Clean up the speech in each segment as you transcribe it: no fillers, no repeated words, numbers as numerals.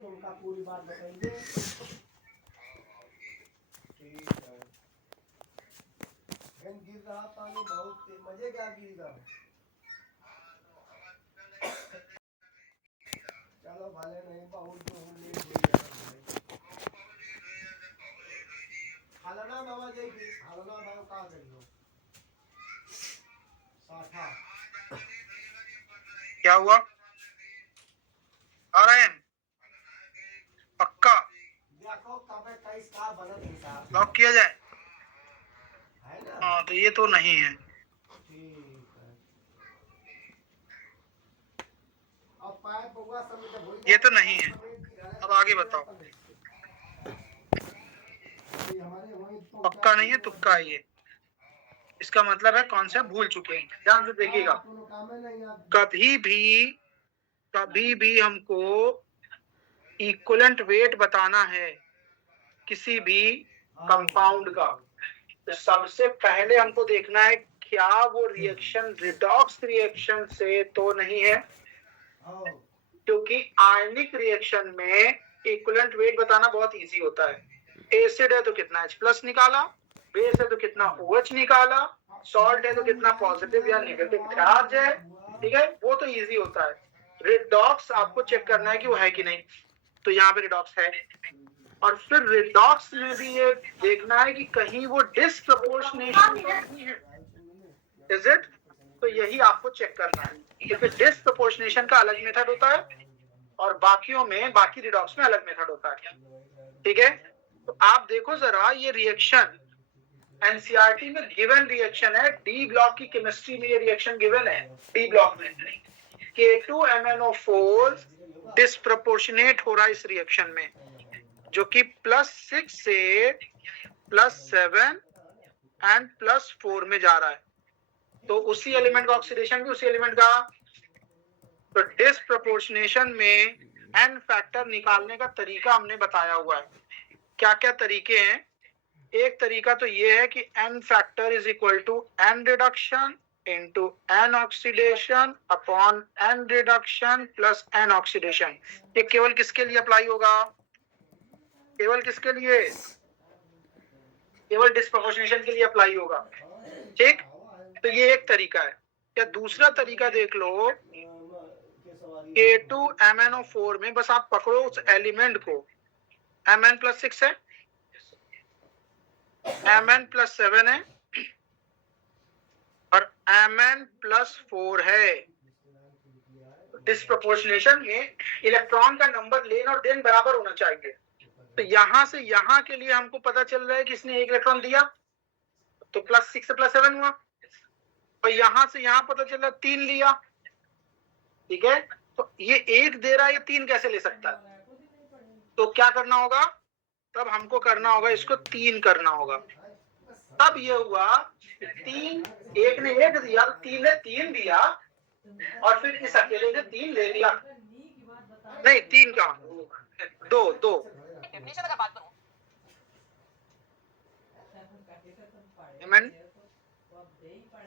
उनका पूरी बात बताएंगे। ठीक है। गिर रहा पानी बहुत तेज, मजे क्या गिरेगा। चलो भले नहीं बहुत जो हालना बाबा जी हालना बाबा का करियो साठा क्या हुआ? आ रहे हैं पक्का? देखो कब कई का बनत हिसाब लॉक किया जाए? है ना। हाँ तो ये तो नहीं है। ठीक है। अब पाइप बउआ सब जब हो ये जाए तो नहीं है। अब आगे बताओ। हमारे वहीं पक्का नहीं है, तुक्का है ये। इसका मतलब है कॉन्सेप्ट भूल चुके हैं। ध्यान से देखिएगा। कभी भी हमको इक्विवेलेंट वेट बताना है किसी भी कंपाउंड का, तो सबसे पहले हमको देखना है क्या वो रिएक्शन रिडॉक्स रिएक्शन से तो नहीं है, क्योंकि आयनिक रिएक्शन में इक्विवेलेंट वेट बताना बहुत इजी होता है। एसिड है तो कितना H+ निकाला, बेस है तो कितना OH निकाला, सॉल्ट है तो कितना पॉजिटिव या नेगेटिव चार्ज है। ठीक है, वो तो इजी होता है। रिडॉक्स आपको चेक करना है कि वो है कि नहीं, तो यहाँ पे रिडॉक्स है। और फिर रिडॉक्स में भी ये देखना है कि कहीं वो डिस्प्रपोर्शनेशन नहीं है। Is it? तो यही आपको चेक करना है, क्योंकि डिस्प्रपोर्शनेशन का अलग मेथड होता है और बाकियों में, बाकी रिडॉक्स में अलग मेथड होता है। ठीक है, तो आप देखो जरा ये रिएक्शन एनसीईआरटी में गिवन रिएक्शन है। डी ब्लॉक की केमिस्ट्री में ये रिएक्शन गिवन है। डी ब्लॉक में K2MnO4 डिस्प्रपोर्शनेट हो रहा है इस रिएक्शन में, जो कि +6 से +7 एंड +4 में जा रहा है। तो उसी एलिमेंट का ऑक्सीडेशन भी उसी एलिमेंट का। तो डिस्प्रपोर्शनेशन में एन फैक्टर निकालने का तरीका हमने बताया हुआ है। क्या क्या तरीके हैं? एक तरीका तो ये है कि n factor is equal to n reduction into n oxidation upon n reduction plus n oxidation. ये केवल किसके लिए अप्लाई होगा? केवल किसके लिए? केवल डिस्प्रपोर्शनेशन के लिए अप्लाई होगा। ठीक, तो ये एक तरीका है। या दूसरा तरीका देख लो, K2MnO4 में बस आप पकड़ो उस एलिमेंट को, Mn+6 है, Mn+7 है और Mn+4 है। डिस्प्रपोर्शनेशन में इलेक्ट्रॉन का नंबर लेन और देन बराबर होना चाहिए। तो यहां से यहां के लिए हमको पता चल रहा है कि इसने 1 इलेक्ट्रॉन दिया तो +6 से +7 हुआ, और यहां से यहां पता चल रहा 3 लिया। ठीक है, तो ये 1 दे रहा है, ये 3 कैसे ले सकता है? तो क्या करना होगा? तब हमको करना होगा इसको 3 करना होगा। तब ये हुआ 3, एक ने 1 दिया, 3 ने 3 दिया और फिर इस अकेले ने 3 ले लिया। नहीं 3 का 2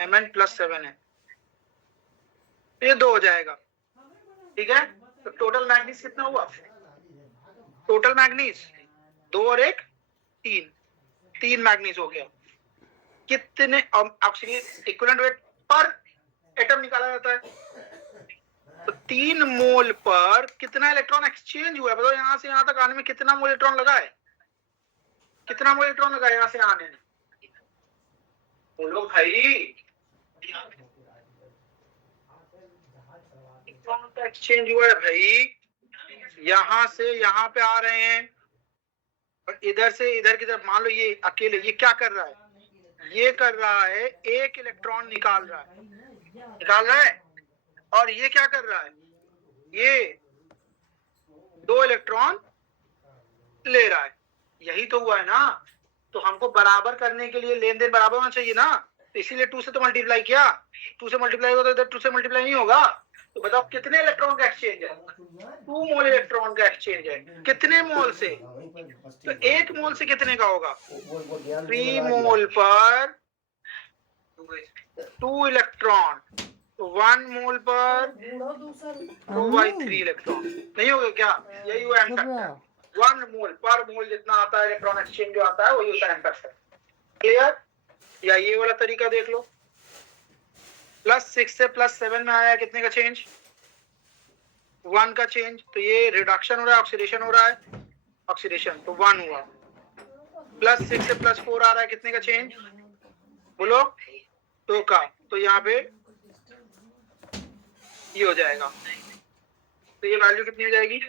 Mn+7 है, ये 2 हो जाएगा। ठीक है, तो टोटल मैग्नीज कितना हुआ? टोटल मैग्नीज 2 और 1 3 मैग्नीज हो गया। कितने ऑक्सीजन इक्विवेलेंट वेट पर एटम निकाला जाता है? तो 3 मोल पर कितना इलेक्ट्रॉन एक्सचेंज हुआ है? बताओ, यहां से यहां तक आने में कितना मोल इलेक्ट्रॉन लगा है? कितना मोल इलेक्ट्रॉन लगा है यहां से आने में? बोलो भाई, इलेक्ट्रॉन का एक्सचेंज हुआ है भाई। यहां से यहां पे आ रहे हैं और इधर से इधर की तरफ। मान लो ये अकेले, ये क्या कर रहा है? ये कर रहा है 1 इलेक्ट्रॉन निकाल रहा है, और ये क्या कर रहा है? ये 2 इलेक्ट्रॉन ले रहा है। यही तो हुआ है ना। तो हमको बराबर करने के लिए लेन देन बराबर होना चाहिए ना, तो इसीलिए 2 से तो मल्टीप्लाई किया। 2 से मल्टीप्लाई होगा तो इधर 2 से मल्टीप्लाई नहीं होगा। तो बताओ कितने इलेक्ट्रॉन का एक्सचेंज है? 2 मोल इलेक्ट्रॉन का एक्सचेंज है। कितने मोल से? तो 1 मोल से कितने का होगा? 3 मोल पर 2 इलेक्ट्रॉन। 1 मोल पर 2/3 इलेक्ट्रॉन नहीं होगा क्या? यही वो आंसर है। 1 मोल पर मोल जितना आता है इलेक्ट्रॉन एक्सचेंज जो आता है वही होता है आंसर। क्लियर? या ये वाला तरीका देख लो, +6 से +7 में आया कितने का चेंज? 1 का चेंज। तो ये रिडक्शन हो रहा है, ऑक्सीडेशन हो रहा है, ऑक्सीडेशन, तो 1 हुआ। +6 से +4 आ रहा है, कितने का चेंज बोलो? 2 का। तो यहाँ पे ये हो जाएगा, तो ये वैल्यू कितनी हो जाएगी?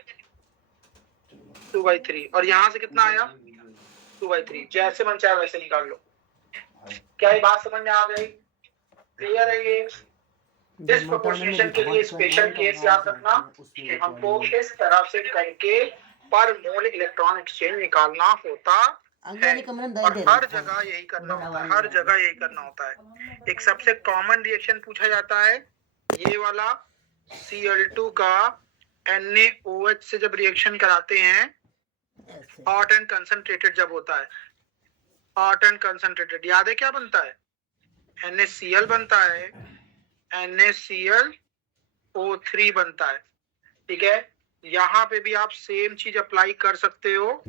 2/3। और यहाँ से कितना आया? 2/3। जैसे मन चाहे वैसे निकाल लो। क्या ये बात समझ में आ गई? क्लियर है ये? डिस्प्रोपोर्शनेशन के लिए स्पेशल केस याद रखना कि हमको इस तरह से करके पर मोल इलेक्ट्रॉन एक्सचेंज निकालना होता है, और हर जगह यही करना होता है, हर जगह यही करना होता है। एक सबसे कॉमन रिएक्शन पूछा जाता है ये वाला, Cl2 का NaOH से जब रिएक्शन कराते हैं, हॉट एंड कंसंट्रेटेड जब होता है, हॉट एंड कंसंट्रेटेड, याद है क्या बनता है? NaCl बनता है, NaClO3 बनता है। ठीक है, यहाँ पे भी आप सेम चीज अप्लाई कर सकते हो,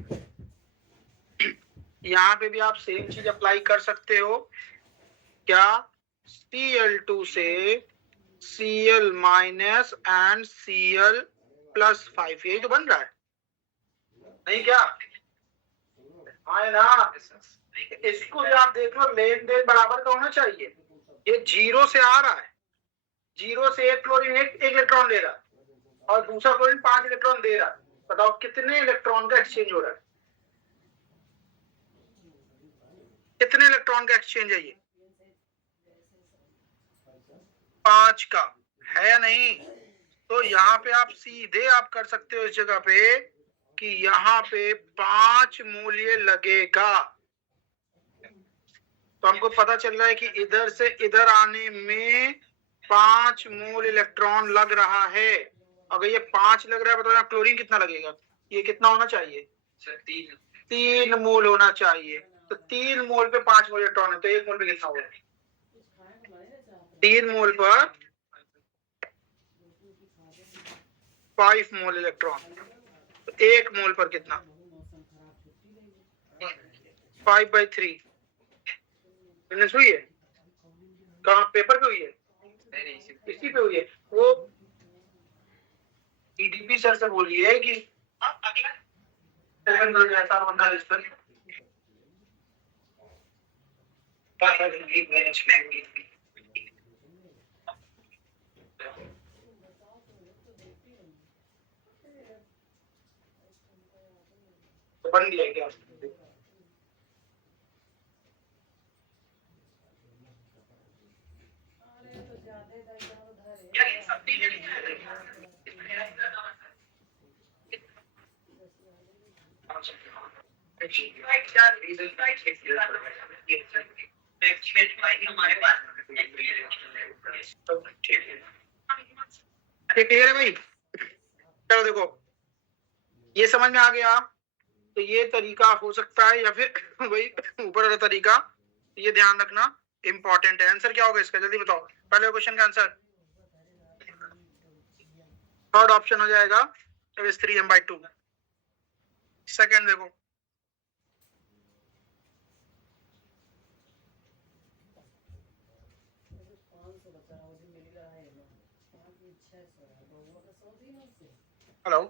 यहाँ पे भी आप सेम चीज अप्लाई कर सकते हो। क्या? Cl2 से Cl- एंड Cl+5, यही तो बन रहा है, नहीं क्या? हाँ ना, इसको भी आप देख लो, लेन देन बराबर का होना चाहिए। ये 0 से आ रहा है, 0 से एक क्लोरीन एक इलेक्ट्रॉन ले रहा है, और दूसरा क्लोरीन 5 इलेक्ट्रॉन दे रहा है। बताओ कितने इलेक्ट्रॉन का एक्सचेंज हो रहा है? कितने इलेक्ट्रॉन का एक्सचेंज है ये? 5 का है या नहीं? तो यहाँ पे आप सीधे आप कर सकते हो इस जगह पे कि यहाँ पे 5 मोल ये लगेगा। तो हमको पता चल रहा है कि इधर से इधर आने में 5 मोल इलेक्ट्रॉन लग रहा है। अगर ये 5 लग रहा है, बताओ यहाँ क्लोरीन कितना लगेगा? ये कितना होना चाहिए? 3 मोल होना चाहिए। तो 3 मोल पे 5 मोल इलेक्ट्रॉन है, तो 1 मोल पे कितना होगा? 3 मोल पर 5 मोल इलेक्ट्रॉन, तो 1 मोल पर कितना? 5/3 हुई है। कहाँ पेपर पे हुई है? इसी पे हुई है। वो EDP सर से बोलिए कि ऐसा बंदा इस पर बन दिया क्या? क्लियर है भाई? चलो देखो, ये समझ में आ गया। तो ये तरीका हो सकता है, या फिर वही ऊपर वाला तरीका, ये ध्यान रखना इंपॉर्टेंट है। आंसर क्या होगा इसका, जल्दी बताओ। पहले क्वेश्चन का आंसर थर्ड ऑप्शन हो जाएगा, 3m/2। सेकंड देखो, हेलो,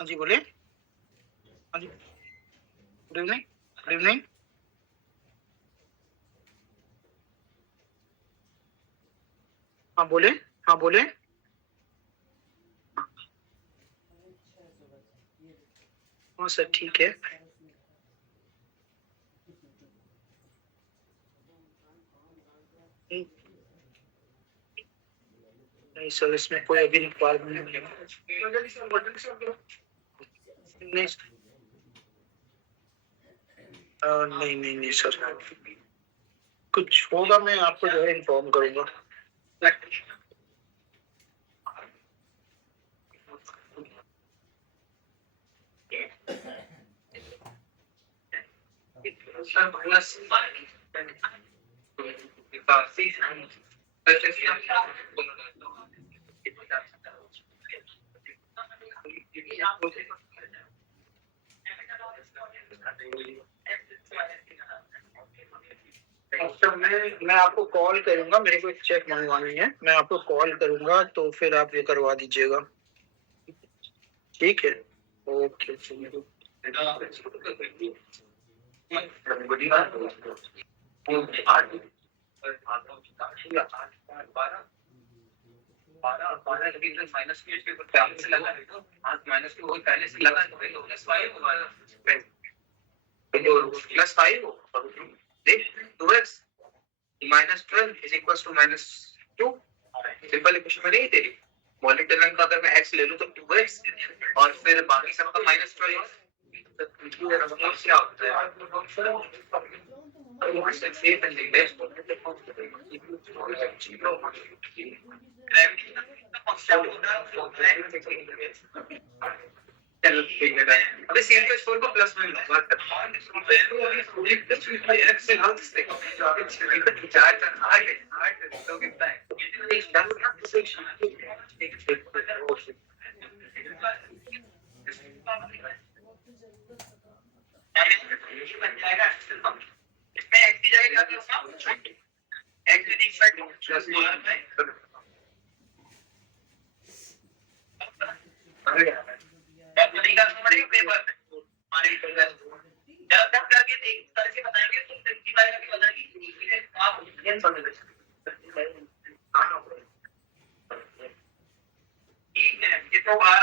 हाँ जी बोले। हाँ जी, गुड इवनिंग, गुड इवनिंग। हाँ बोले, हाँ बोले। हाँ सर ठीक है। नहीं सर, इसमें कोई अभी रिक्वायरमेंट नहीं है। नहीं नहीं नहीं सर, कुछ होगा मैं आपको जो है इन्फॉर्म करूंगा। अच्छा, मैं आपको कॉल करूंगा, मेरे को एक चेक मंगवानी है, मैं आपको कॉल करूंगा तो फिर आप ये करवा दीजिएगा, ठीक है? ओके, प्लस 5 देख 2x -12 is equal to -2, simple equation में नहीं तेरी मॉलिक्यूलर का अगर मैं x ले लूं तो 2x और फिर बाकी सब का -12 क्या होता है? अभी CL+4 को प्लस में बाहर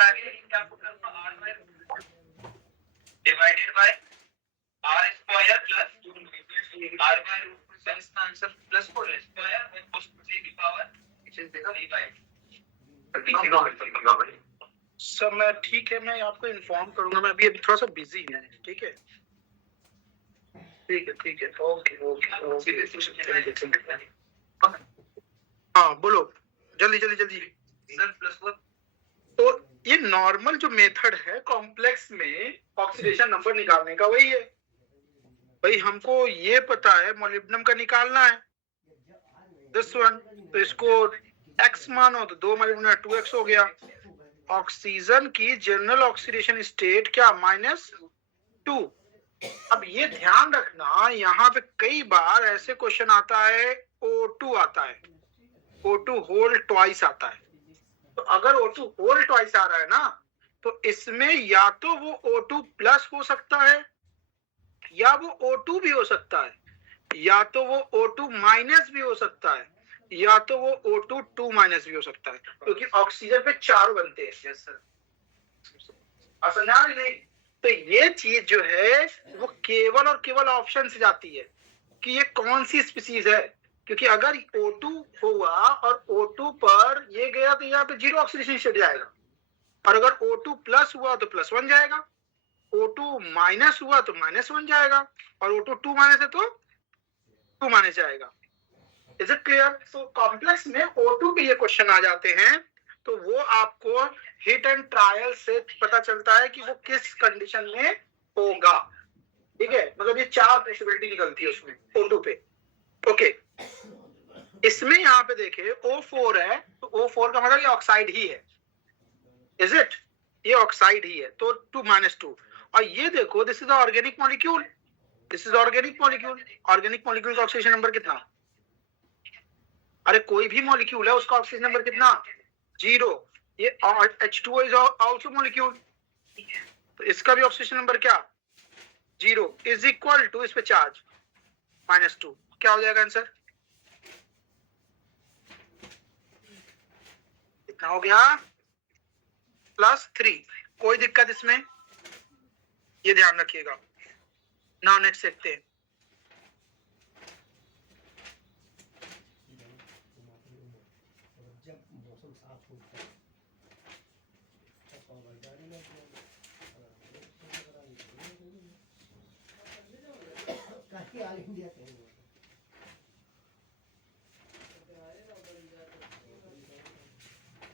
आ गया divided by r square plus r by इसका आंसर प्लस 4 स्क्वायर cos 3 की पावर which is देखो 3/5 सब मैं ठीक है, मैं आपको इन्फॉर्म करूंगा, मैं अभी थोड़ा सा बिजी हूँ, ठीक है? ठीक है, ओके। हाँ बोलो, जल्दी सर प्लस 4। तो ये नॉर्मल जो मेथड है कॉम्प्लेक्स में ऑक्सीडेशन नंबर निकालने का वही है भाई, हमको ये पता है मोलिब्डेनम का निकालना है दिस वन, तो इसको x मानो तो 2 मोलिब्डेनम 2x हो गया। ऑक्सीजन की जनरल ऑक्सीडेशन स्टेट क्या -2। अब ये ध्यान रखना, यहाँ पे कई बार ऐसे क्वेश्चन आता है O2 आता है, O2 होल ट्वाइस आता है, तो अगर O2 होल ट्वाइस आ रहा है ना तो इसमें या तो वो O2 प्लस हो सकता है या वो O2 भी हो सकता है, या तो वो O2 माइनस भी हो सकता है, या तो वो O2 2 माइनस भी हो सकता है, क्योंकि ऑक्सीजन पे 4 बनते हैं। यस सर, समझा नहीं? तो ये चीज जो है वो केवल और केवल ऑप्शन से जाती है कि ये कौन सी स्पीसीज है, क्योंकि अगर O2 हुआ और O2 पर ये गया तो यहाँ पे 0 ऑक्सीडेशन स्टेट जाएगा, और अगर O2 प्लस हुआ तो +1 जाएगा, O2 माइनस हुआ तो -1 जाएगा, और O2 2 माइनस है तो 2 माइनस जाएगा। Is it clear? तो कॉम्प्लेक्स में O2 के ये क्वेश्चन आ जाते हैं तो वो आपको हिट एंड ट्रायल से पता चलता है कि वो किस कंडीशन में होगा, ठीक है? मतलब ये 4 पॉसिबिलिटी निकलती है उसमें O2 पे। ओके, इसमें यहाँ पे देखिए O4 है, तो O4 का मतलब ये ऑक्साइड ही है, इज इट? ये ऑक्साइड ही है, तो 2 -2। और ये देखो, this is organic molecule, this is organic molecule. Organic molecule का ऑक्सीजन नंबर कितना? अरे कोई भी मॉलिक्यूल है उसका ऑक्सीजन नंबर कितना? 0। ये H2O इज आल्सो मॉलिक्यूल, तो इसका भी ऑक्सीजन नंबर क्या? 0 इज इक्वल टू इस पे चार्ज -2। क्या हो जाएगा आंसर? कितना हो गया? +3। कोई दिक्कत इसमें? ये ध्यान रखिएगा। नाउ नेक्स्ट देखते हैं।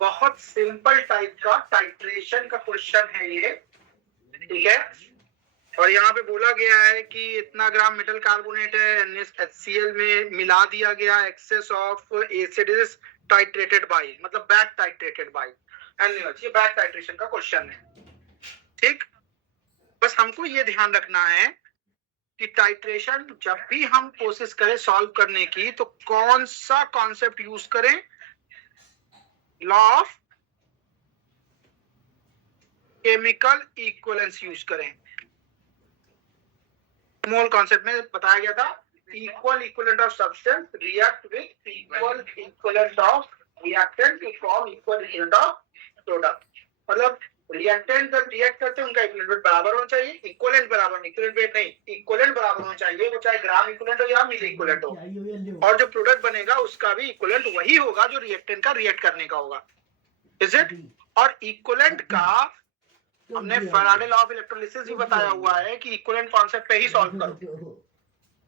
बहुत सिंपल टाइप का टाइट्रेशन का क्वेश्चन है ये, ठीक है? और यहाँ पे बोला गया है कि इतना ग्राम मेटल कार्बोनेट है NaHCl में मिला दिया गया, excess of acid is titrated by, मतलब बैक टाइट्रेटेड बाय NaOH। ये बैक टाइट्रेशन का क्वेश्चन है, ठीक। बस हमको ये ध्यान रखना है कि टाइट्रेशन जब भी हम कोशिश करें सॉल्व करने की, तो कौन सा कॉन्सेप्ट यूज करें, law of chemical equivalence use करें। मोल कॉन्सेप्ट में बताया गया था, equal equivalent of substance react with equal equivalent of reactant to form equal equivalent of product. मतलब रिएक्टेंट जब रिएक्ट करते हैं उनका इक्विवेलेंट वेट बराबर होना चाहिए, इक्विवेलेंट बराबर, इक्विवेलेंट वेट नहीं, इक्विवेलेंट बराबर होना चाहिए, वो चाहे ग्राम इक्विवेलेंट हो या मिली इक्विवेलेंट हो। और जो प्रोडक्ट बनेगा उसका भी इक्विवेलेंट वही होगा जो रिएक्टेंट का रिएक्ट करने का होगा, इज इट। और इक्विवेलेंट का हमने फैराडे लॉ ऑफ इलेक्ट्रोलिसिस भी बताया हुआ है कि इक्विवेलेंट कॉन्सेप्ट पे ही सॉल्व करो।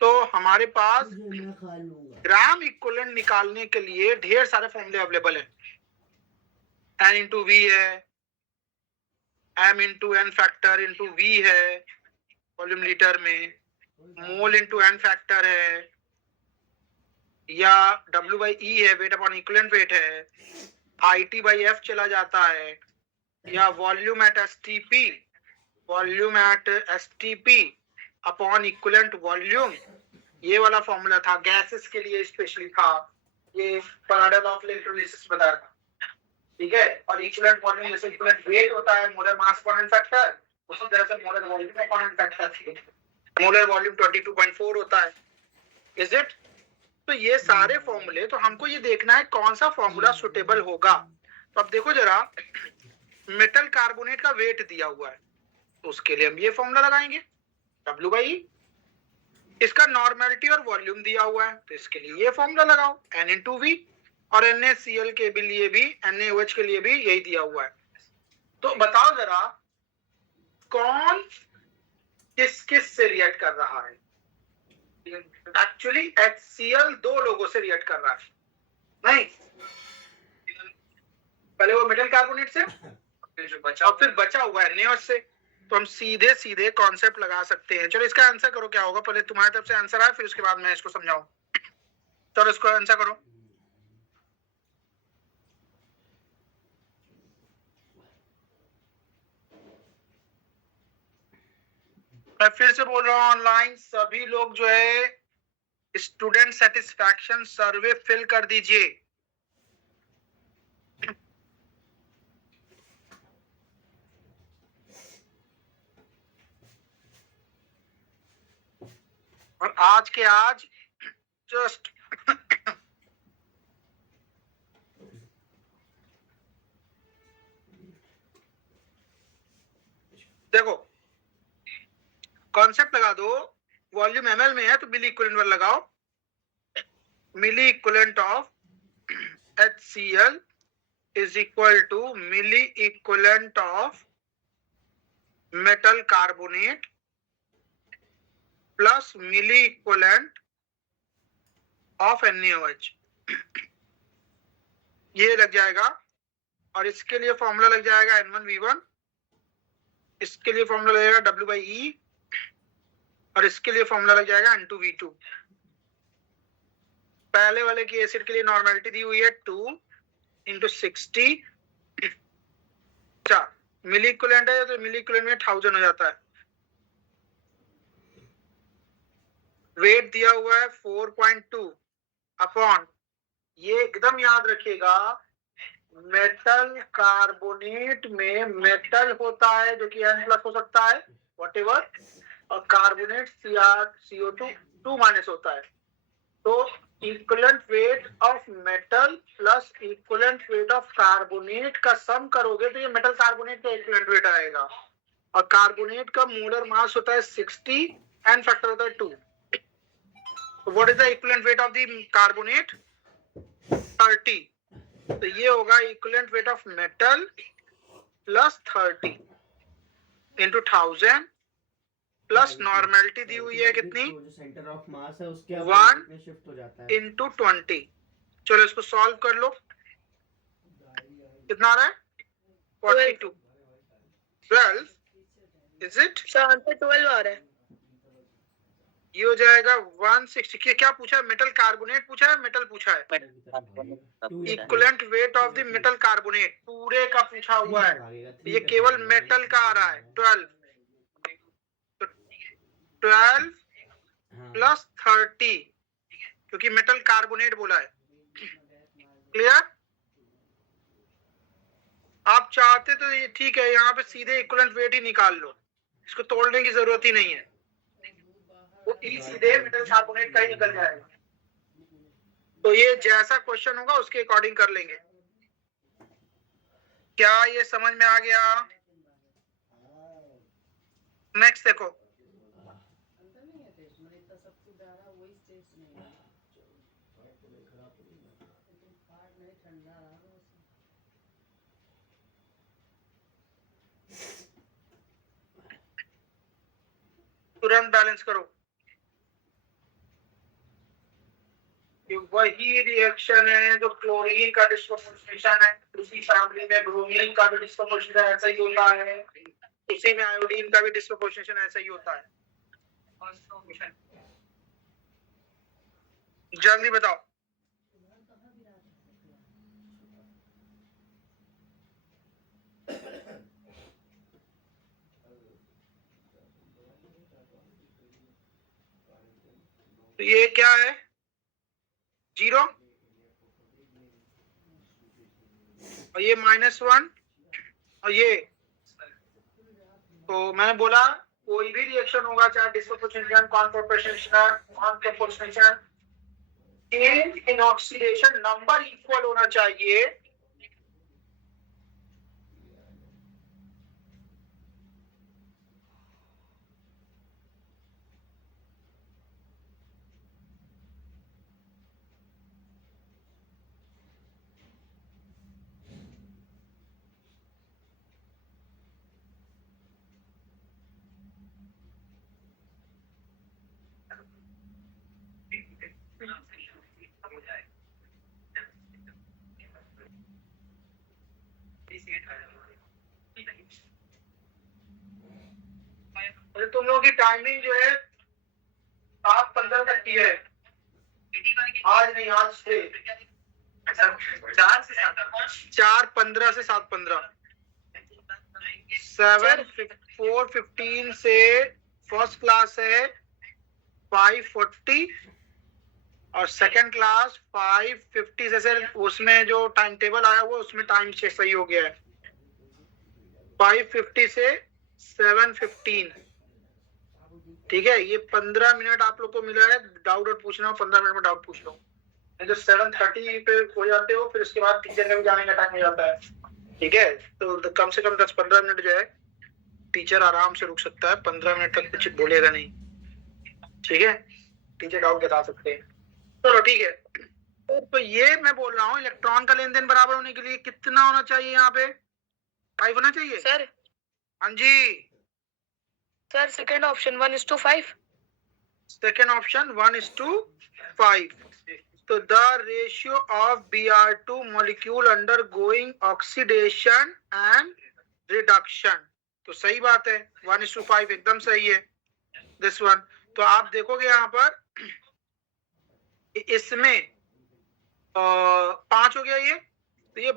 तो हमारे पास ग्राम इक्विवेलेंट निकालने के लिए ढेर सारे फॉर्मूले अवेलेबल है। N इंटू वी है, M into N factor into V है वॉल्यूम लीटर में, मोल इंटू एन फैक्टर है, या W बाई E है, वेट अपॉन इक्विवेलेंट वेट है, IT बाई F चला जाता है, या volume at STP upon equivalent volume, ये वाला फॉर्मूला था गैसेस के लिए स्पेशली था, ये फैराडे लॉ ऑफ इलेक्ट्रोलिसिस बताया था, ठीक है। और इक्विवेलेंट वॉल्यूम जैसे इक्विवेलेंट वेट होता है मोलर मास अपॉन फैक्टर, उसी तरह से molar volume upon factor, molar volume 22.4 होता है, इज इट। तो ये सारे फॉर्मूले, तो हमको ये देखना है कौन सा फॉर्मूला सुटेबल होगा। तो अब देखो जरा, मेटल कार्बोनेट का वेट दिया हुआ है, तो उसके लिए हम ये फॉर्मूला लगाएंगे W बाई, इसका नॉर्मेलिटी और वॉल्यूम दिया हुआ है, तो इसके लिए ये फॉर्मूला लगाओ N इंटू वी, और NaCl के भी लिए भी, NaOH के लिए भी यही दिया हुआ है। तो बताओ जरा कौन किस किस से रिएक्ट कर रहा है। एक्चुअली HCl दो लोगों से रिएक्ट कर रहा है, नहीं, पहले वो मेटल कार्बोनेट से और फिर बचा हुआ है NaOH से। तो हम सीधे सीधे कॉन्सेप्ट लगा सकते हैं। चलो इसका आंसर करो, क्या होगा, पहले तुम्हारी तरफ से आंसर आए फिर उसके बाद मैं इसको समझाऊं। चलो इसको आंसर करो। मैं फिर से बोल रहा हूं, ऑनलाइन सभी लोग जो है स्टूडेंट सेटिस्फैक्शन सर्वे फिल कर दीजिए। और आज के आज जस्ट देखो कॉन्सेप्ट लगा दो, वॉल्यूम ml में है तो मिली इक्विवेलेंट वाला लगाओ, milliequivalent of HCl is equal to milli equivalent of metal carbonate plus milli equivalent of NaOH, ये लग जाएगा। और इसके लिए फॉर्मूला लग जाएगा N1V1, इसके लिए फॉर्मूला लगेगा W बाई E, और इसके लिए फॉर्मूला लग जाएगा N2V2। पहले वाले की एसिड के लिए नॉर्मेलिटी दी हुई है 2 इंटू 60, अच्छा मिली इक्विवेलेंट है तो मिली इक्विवेलेंट में 1000 हो जाता है। वेट दिया हुआ है 4.2 अपॉन, ये एकदम याद रखिएगा, मेटल कार्बोनेट में मेटल होता है जो कि N प्लस हो सकता है व्हाटएवर, और कार्बोनेट CO2 2 माइनस होता है। तो equivalent weight of metal plus equivalent weight of carbonate का सम करोगे तो ये मेटल कार्बोनेट का इक्विवेलेंट वेट आएगा। और कार्बोनेट का मोलर मास होता है 60, एन फैक्टर होता है 2। तो what is the equivalent weight of the carbonate, 30। तो ये होगा equivalent weight of metal plus 30 into 1000 plus normality दी हुई है कितनी, जो सेंटर ऑफ मास है उसके 1 में शिफ्ट हो जाता है इंटू 20। चलो इसको सॉल्व कर लो, कितना आ रहा है 42, 12 इज इट? सर आंसर 12 आ रहा है। ये हो जाएगा 160। क्या पूछा है? मेटल कार्बोनेट पूछा है, मेटल पूछा है? Equivalent weight of the metal carbonate पूरे का पूछा हुआ है। ये केवल मेटल का आ रहा है 12। तो 12 प्लस 30 क्योंकि मेटल कार्बोनेट बोला है। क्लियर? आप चाहते तो ये ठीक है, यहाँ पे सीधे इक्विवेलेंट वेट ही निकाल लो, इसको तोड़ने की जरूरत ही नहीं है, वो सीधे मेटल कार्बोनेट का ही निकल जाएगा। तो ये जैसा क्वेश्चन होगा उसके अकॉर्डिंग कर लेंगे। क्या ये समझ में आ गया? नेक्स्ट देखो, तुरंत बैलेंस करो। ये वही रिएक्शन है जो क्लोरीन का डिस्प्रोपोर्शनेशन है, उसी फैमिली में ब्रोमीन का भी डिस्प्रोपोर्शनेशन ऐसा ही होता है, उसी में आयोडीन का भी डिस्प्रोपोर्शनेशन ऐसा ही होता है। जल्दी बताओ। तो ये क्या है? 0 और ये -1 और ये, तो मैंने बोला कोई भी रिएक्शन होगा चाहे disproportionation, comproportionation, change in oxidation number equal होना चाहिए तो तुम लोगों की टाइमिंग जो है 7:15 तक की है, आज नहीं, आज से 4:15 से 7:15। 4:15 से फर्स्ट क्लास है 5:40 और सेकंड क्लास 5:50 से सर उसमें जो टाइम टेबल आया हुआ उसमें टाइम सही हो गया है 5:50 से 7:15। ठीक है, ये 15 मिनट आप लोग को मिला है, डाउट पूछना हो 15 मिनट में डाउट पूछ लो, नहीं तो 7:30 पे हो जाते हो, फिर उसके बाद टीचर ने भी जाने का टाइम हो जाता है। ठीक है, तो कम से कम 10-15 मिनट जो है टीचर आराम से रुक सकता है, 15 मिनट तक कुछ बोलेगा नहीं। ठीक है, टीचर डाउट बता सकते हैं। चलो ठीक है, तो ये मैं बोल रहा हूँ इलेक्ट्रॉन का लेन देन बराबर होने के लिए कितना होना चाहिए? यहाँ पे 5 होना चाहिए सर। हाँ जी sir second option 1:5। Second option 1:5। तो the ratio of Br2 molecule undergoing oxidation and reduction, तो सही बात है 1:5 एकदम सही है दिस वन। तो आप देखोगे यहाँ पर इसमें 5 हो गया ये, तो ये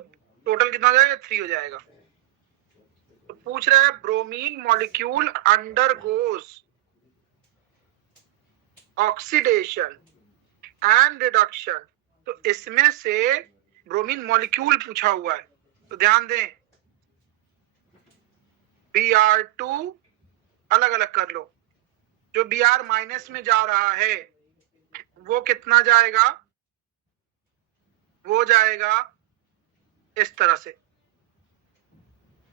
टोटल कितना हो जाएगा? 3 हो जाएगा। तो पूछ रहा है bromine molecule undergoes oxidation and reduction, तो इसमें से ब्रोमीन मॉलिक्यूल पूछा हुआ है, तो ध्यान दें Br2 अलग अलग कर लो, जो Br माइनस में जा रहा है वो कितना जाएगा? वो जाएगा इस तरह से,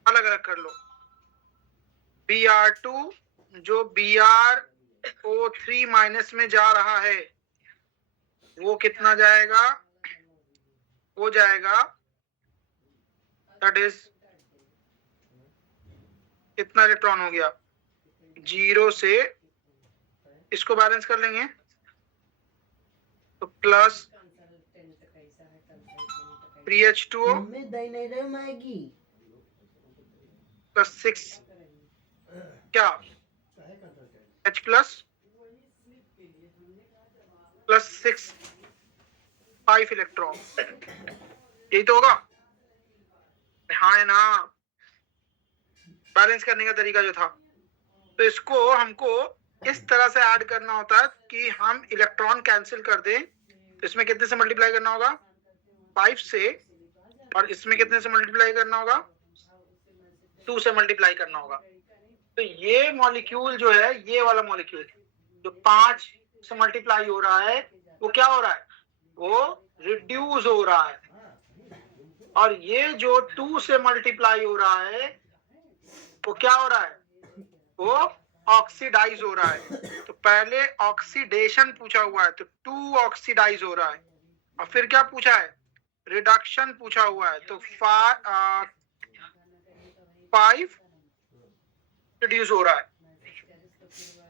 अलग अलग कर लो। Br2 जो BrO3 माइनस में जा रहा है वो कितना जाएगा? वो जाएगा दैट इज कितना इलेक्ट्रॉन हो गया? 0 से, इसको बैलेंस कर लेंगे तो प्लस 3H2O प्लस 6 क्या H प्लस 6 5 इलेक्ट्रॉन, यही तो होगा। हाँ है ना, बैलेंस करने का तरीका जो था। तो इसको हमको इस तरह से ऐड करना होता है कि हम इलेक्ट्रॉन कैंसिल कर दें। तो इसमें कितने से मल्टीप्लाई करना होगा? 5 से, और इसमें कितने से मल्टीप्लाई करना होगा? 2 से मल्टीप्लाई करना होगा। तो ये मॉलिक्यूल जो है, ये वाला मॉलिक्यूल जो 5 से मल्टीप्लाई हो रहा है, वो क्या हो रहा है? वो रिड्यूस हो रहा है। और ये जो 2 से मल्टीप्लाई हो रहा है, वो क्या हो रहा है? वो ऑक्सीडाइज हो रहा है। तो पहले ऑक्सीडेशन पूछा हुआ है, तो 2 ऑक्सीडाइज हो रहा है। और फिर क्या पूछा है? रिडक्शन पूछा हुआ है, तो 5 रिड्यूस हो रहा है।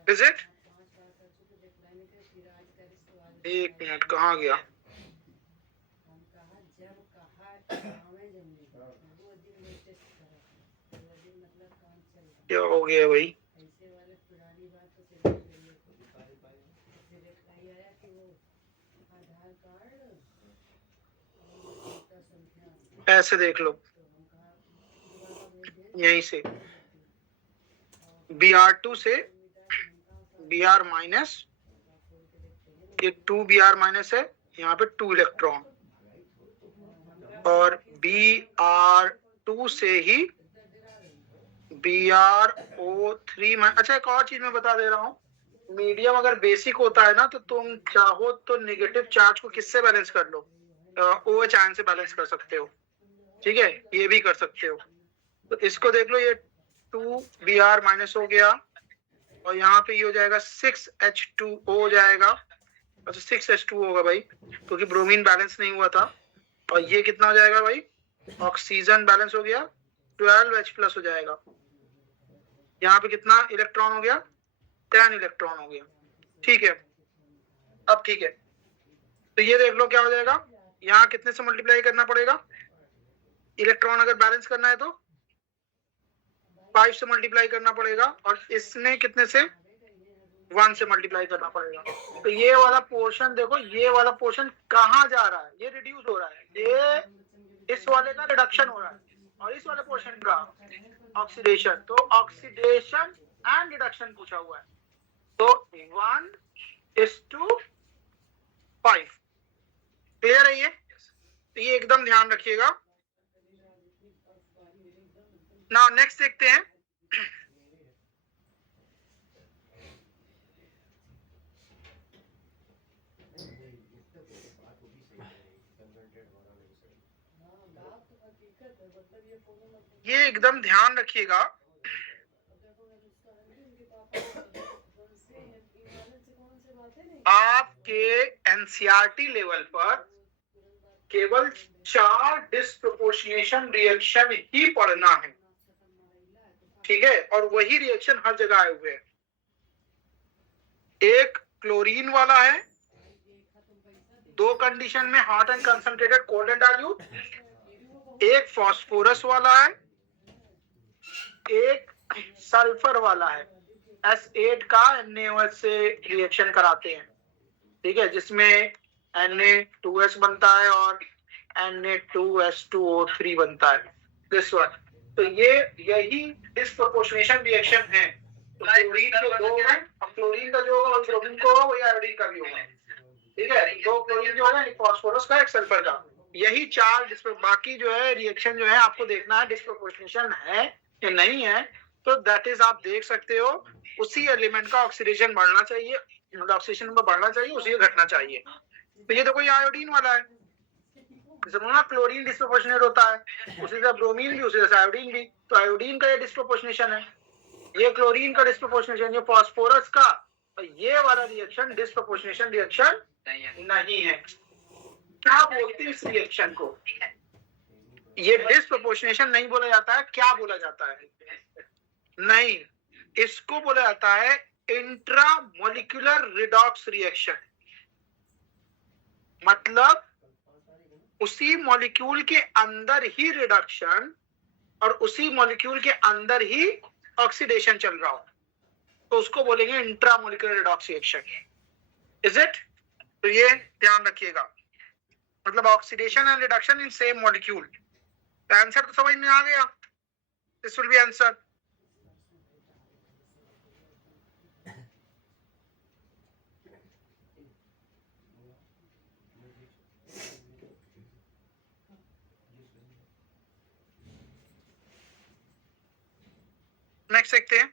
Is it? एक मिनट, कहाँ गया? क्या हो गया भाई? ऐसे देख लो, यहीं से Br2 से Br माइनस, ये 2 Br माइनस है, यहाँ पे 2 इलेक्ट्रॉन, और Br2 से ही Bro3 अच्छा, एक और चीज मैं बता दे रहा हूँ, मीडियम अगर बेसिक होता है ना, तो तुम चाहो तो नेगेटिव चार्ज को किससे बैलेंस कर लो? OH आयन से बैलेंस कर सकते हो। ठीक है, ये भी कर सकते हो। तो इसको देख लो, ये 2 Br माइनस हो गया, और यहाँ पे ये हो जाएगा 6H2O हो जाएगा। अच्छा, 6H2 होगा भाई, क्योंकि ब्रोमीन बैलेंस नहीं हुआ था। और ये कितना हो जाएगा भाई? ऑक्सीजन बैलेंस हो गया, 12H प्लस हो जाएगा। यहाँ पे कितना इलेक्ट्रॉन हो गया? 10 इलेक्ट्रॉन हो गया। ठीक है, अब ठीक है, तो ये देख लो क्या हो जाएगा। यहाँ कितने से मल्टीप्लाई करना पड़ेगा? इलेक्ट्रॉन अगर बैलेंस करना है तो 5 से मल्टीप्लाई करना पड़ेगा, और इसमें कितने से? 1 से मल्टीप्लाई करना पड़ेगा। तो ये वाला पोर्शन देखो, ये वाला पोर्शन कहाँ जा रहा है? ये रिड्यूस हो रहा है, ये इस वाले का रिडक्शन हो रहा है, और इस वाले पोर्शन का ऑक्सीडेशन। तो ऑक्सीडेशन एंड रिडक्शन पूछा हुआ है, तो 1:5। क्लियर है ये? तो ये एकदम ध्यान रखिएगा। ना नेक्स्ट देखते हैं। ये एकदम ध्यान रखिएगा, आपके एनसीईआरटी लेवल पर केवल 4 डिस्प्रोपोर्शनेशन रिएक्शन ही पढ़ना है। ठीक है, और वही रिएक्शन हर जगह आए हुए हैं। एक क्लोरीन वाला है, 2 कंडीशन में hot and concentrated cold and dilute. एक फास्फोरस वाला है, एक सल्फर वाला है। S8 का NaOH से रिएक्शन कराते हैं। ठीक है, जिसमें Na2S बनता है और Na2S2O3 बनता है, दिस वन। तो ये यही डिस्प्रोपोर्शनेशन रिएक्शन है। तो क्लोरीन के 2 हैं, अब क्लोरीन का जो होगा वो क्लोरीन को होगा, वही आयोडीन का भी होगा। ठीक है, 2 क्लोरीन जो होगा, एक फास्फोरस का, एक सल्फर का, यही 4 बाकी जो है रिएक्शन जो है आपको देखना है डिस्प्रोपोर्शनेशन है या नहीं है। तो दैट इज आप देख सकते हो, उसी एलिमेंट का ऑक्सीडेशन बढ़ना चाहिए, ऑक्सीडेशन नंबर बढ़ना चाहिए, उसी का घटना चाहिए। तो ये देखो, ये आयोडीन वाला है, जरूर क्लोरीन डिस्प्रोपोर्शनेट होता है, उसी तरह ब्रोमीन भी, उसी तरह आयोडीन भी। तो आयोडीन का ये डिस्प्रोपोर्शनेशन है, ये क्लोरीन का डिस्प्रोपोर्शनेशन, ये फास्फोरस का। और ये वाला रिएक्शन डिस्प्रोपोर्शनेशन रिएक्शन नहीं है। क्या बोलते हैं इस रिएक्शन को? ये डिस्प्रोपोर्शनेशन नहीं बोला जाता है, क्या बोला जाता है? नहीं, इसको बोला जाता है इंट्रामोलिकुलर रिडॉक्स रिएक्शन। मतलब उसी मॉलिक्यूल के अंदर ही रिडक्शन और उसी मॉलिक्यूल के अंदर ही ऑक्सीडेशन चल रहा हो। तो उसको बोलेंगे intramolecular redox reaction. Is it? तो ये ध्यान रखिएगा, मतलब oxidation and reduction in same molecule. Answer तो समझ में आ गया, this will be answer. Next देखते हैं।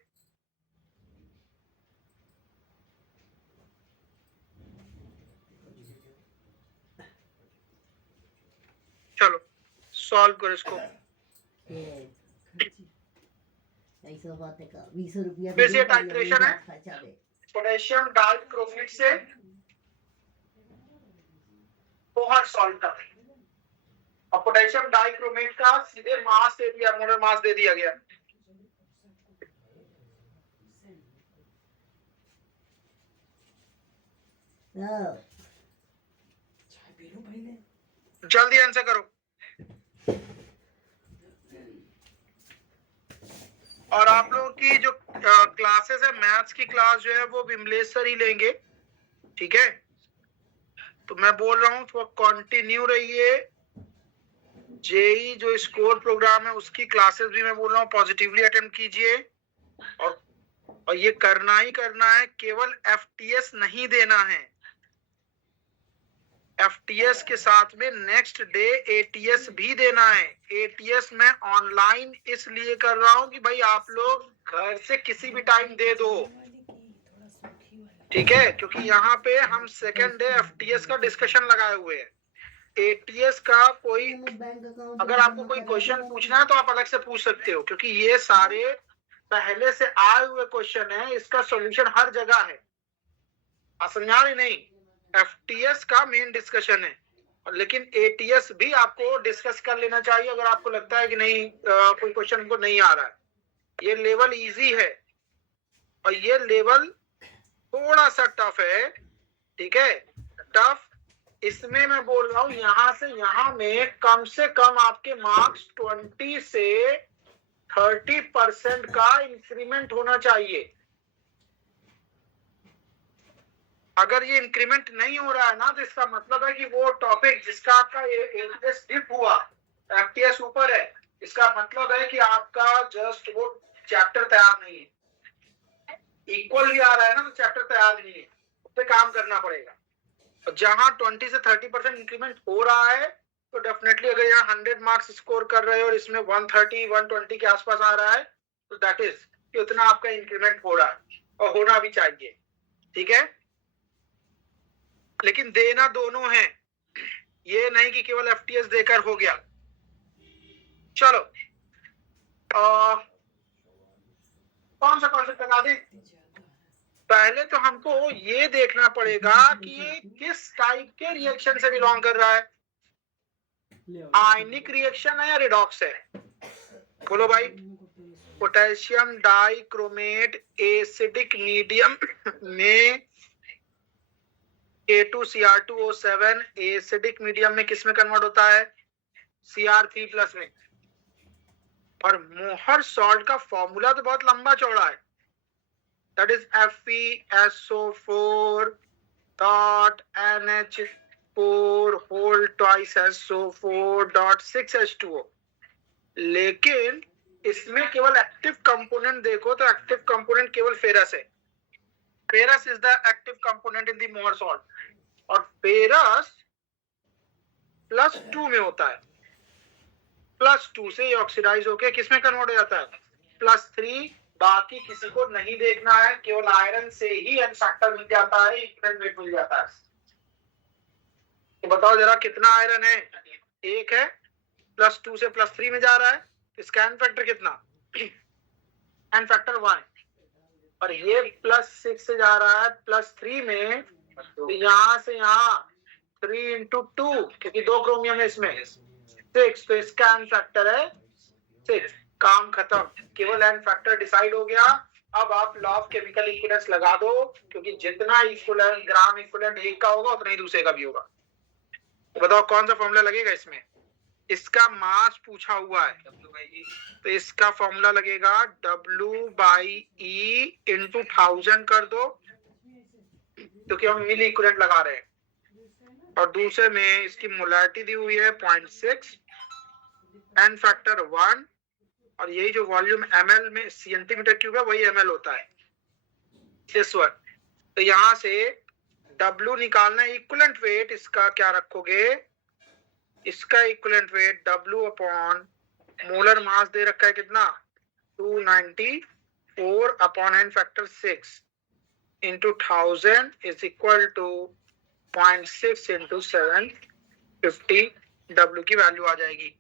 चलो सॉल्व करो इसको। ऐसा बात है का 20 रुपया फिर से टाइट्रेशन है पोटेशियम डाइक्रोमेट से मोहर सॉल्ट का, और पोटेशियम डाइक्रोमेट का सीधे मास दे दिया, मोलर मास दे दिया गया। जल्दी आंसर करो। और आप लोगों की जो क्लासेस है, मैथ्स की क्लास जो है वो विमलेश सर ही लेंगे, ठीक है? तो मैं बोल रहा हूँ तो कंटिन्यू रहिए। जेई जो स्कोर प्रोग्राम है उसकी क्लासेस भी मैं बोल रहा हूँ पॉजिटिवली अटेंड कीजिए, और ये करना ही करना है, केवल एफटीएस नहीं देना है। एफटीएस के साथ में नेक्स्ट डे एटीएस भी देना है। एटीएस मैं ऑनलाइन इसलिए कर रहा हूं कि भाई आप लोग घर से किसी भी टाइम दे दो, ठीक है? क्योंकि यहाँ पे हम सेकेंड डे एफटीएस का डिस्कशन लगाए हुए हैं। एटीएस का कोई, अगर आपको कोई क्वेश्चन पूछना है तो आप अलग से पूछ सकते हो, क्योंकि ये सारे पहले से आए हुए क्वेश्चन है, इसका सॉल्यूशन हर जगह है। समझा रही नहीं? एफटीएस का मेन डिस्कशन है, लेकिन एटीएस भी आपको डिस्कस कर लेना चाहिए अगर आपको लगता है कि नहीं कोई क्वेश्चन को नहीं आ रहा है। ये लेवल इजी है और ये लेवल थोड़ा सा टफ है, ठीक है? टफ इसमें मैं बोल रहा हूं यहां से यहां में कम से कम आपके मार्क्स 20 से 30% का इंक्रीमेंट होना चाहिए। अगर ये इंक्रीमेंट नहीं हो रहा है ना, तो इसका मतलब है कि वो टॉपिक जिसका आपका एटीएस डिप हुआ, एफटीएस ऊपर है, इसका मतलब है कि आपका जस्ट वो चैप्टर तैयार नहीं है। इक्वल भी आ रहा है ना, तो चैप्टर तैयार नहीं है, उस पर काम करना पड़ेगा। और जहां 20 से 30% इंक्रीमेंट हो रहा है, तो डेफिनेटली अगर यहाँ 100 मार्क्स स्कोर कर रहे हो और इसमें 130 120 के आसपास आ रहा है, तो दैट इज कि उतना आपका इंक्रीमेंट हो रहा है और होना भी चाहिए, ठीक है? लेकिन देना दोनों है, ये नहीं कि केवल एफटीएस देकर हो गया। चलो कौन सा कॉन्सेप्ट लगा दें? पहले तो हमको ये देखना पड़ेगा कि ये किस टाइप के रिएक्शन से बिलोंग कर रहा है। आयनिक रिएक्शन है या रिडॉक्स है? बोलो भाई। पोटेशियम डाइक्रोमेट एसिडिक मीडियम में K2Cr2O7 एसिडिक मीडियम में किस में कन्वर्ट होता है? Cr3+ में। और मोहर सॉल्ट का फॉर्मूला तो बहुत लंबा चौड़ा है, that is FeSO4 dot NH4 whole twice SO4 dot 6H2O। लेकिन इसमें केवल एक्टिव कंपोनेंट देखो तो एक्टिव कंपोनेंट केवल फेरस है। Ferrous is the active component in the मोहर सॉल्ट, और फेरस +2 में होता है। +2 से ये ऑक्सीडाइज होके किसमें कन्वर्ट हो जाता है? +3। बाकी किसी को नहीं देखना है, केवल आयरन से ही एन फैक्टर मिल जाता है, इक्विवेलेंट वेट मिल जाता है। तो बताओ जरा कितना आयरन है? 1 है, +2 से +3 में जा रहा है, इसका एन फैक्टर कितना? N factor 1। और ये +6 से जा रहा है +3 में, तो यहाँ से यहाँ 3 × 2, क्योंकि 2 क्रोमियम है इसमें, 6, तो इसका एन फैक्टर है 6। काम खत्म, केवल एन फैक्टर डिसाइड हो गया। अब आप लॉ ऑफ केमिकल इक्विवेलेंस लगा दो, क्योंकि जितना इक्विवेलेंट ग्राम इक्विवेलेंट एक का होगा उतना ही दूसरे का भी होगा। तो बताओ कौन सा फॉर्मूला लगेगा इसमें? इसका मास पूछा हुआ है, तो इसका फॉर्मूला लगेगा W/E इंटू 1000 कर दो, क्योंकि हम मिली इक्विवेलेंट लगा रहे हैं, और दूसरे में इसकी मोलैरिटी दी हुई है 0.6, n फैक्टर 1, और यही जो वॉल्यूम ml में सेंटीमीटर क्यूब है वही ml होता है, दिस वन। तो यहाँ से W निकालना है, इक्विवेलेंट वेट इसका क्या रखोगे, इसका equivalent weight W upon molar mass दे रखा है कितना 294 upon n factor 6 into 1000 is equal to 0.6 into 750, W की वैल्यू आ जाएगी।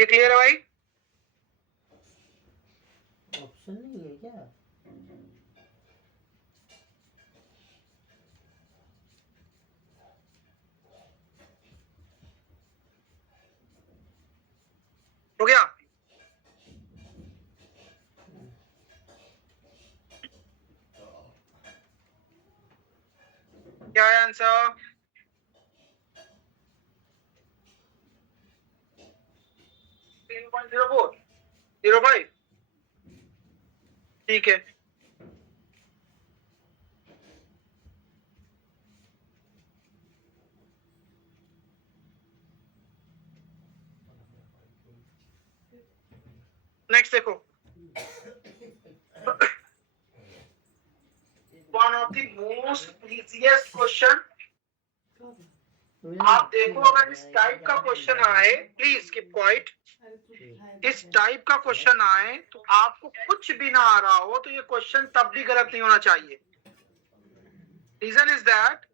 ये क्लियर है भाई? ऑप्शन नहीं है क्या? हो गया? क्या है आंसर? $3.04 ठीक है। नेक्स्ट देखो, one of the most easiest question. आप देखो, अगर इस टाइप का क्वेश्चन आए, प्लीज कीप क्वाइट, इस टाइप का क्वेश्चन आए तो आपको कुछ भी ना आ रहा हो तो ये क्वेश्चन तब भी गलत नहीं होना चाहिए। रीजन इज दैट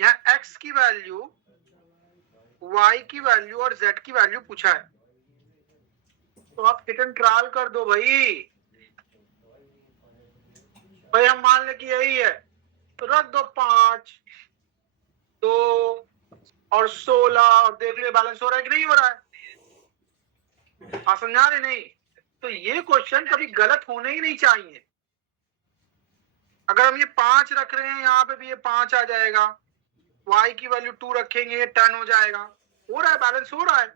यहाँ x की वैल्यू, y की वैल्यू और z की वैल्यू पूछा है, तो आप हिट एंड ट्रायल कर दो भाई। हम मान ले कि यही है, तो रख दो 5, 2 और 16 और देख लो बैलेंस हो रहा है कि नहीं हो रहा है। आप समझा रहे? नहीं, तो ये क्वेश्चन कभी गलत होने ही नहीं चाहिए। अगर हम ये 5 रख रहे हैं, यहाँ पे भी ये 5 आ जाएगा, y की वैल्यू 2 रखेंगे, ये 10 हो जाएगा, हो रहा है, बैलेंस हो रहा है,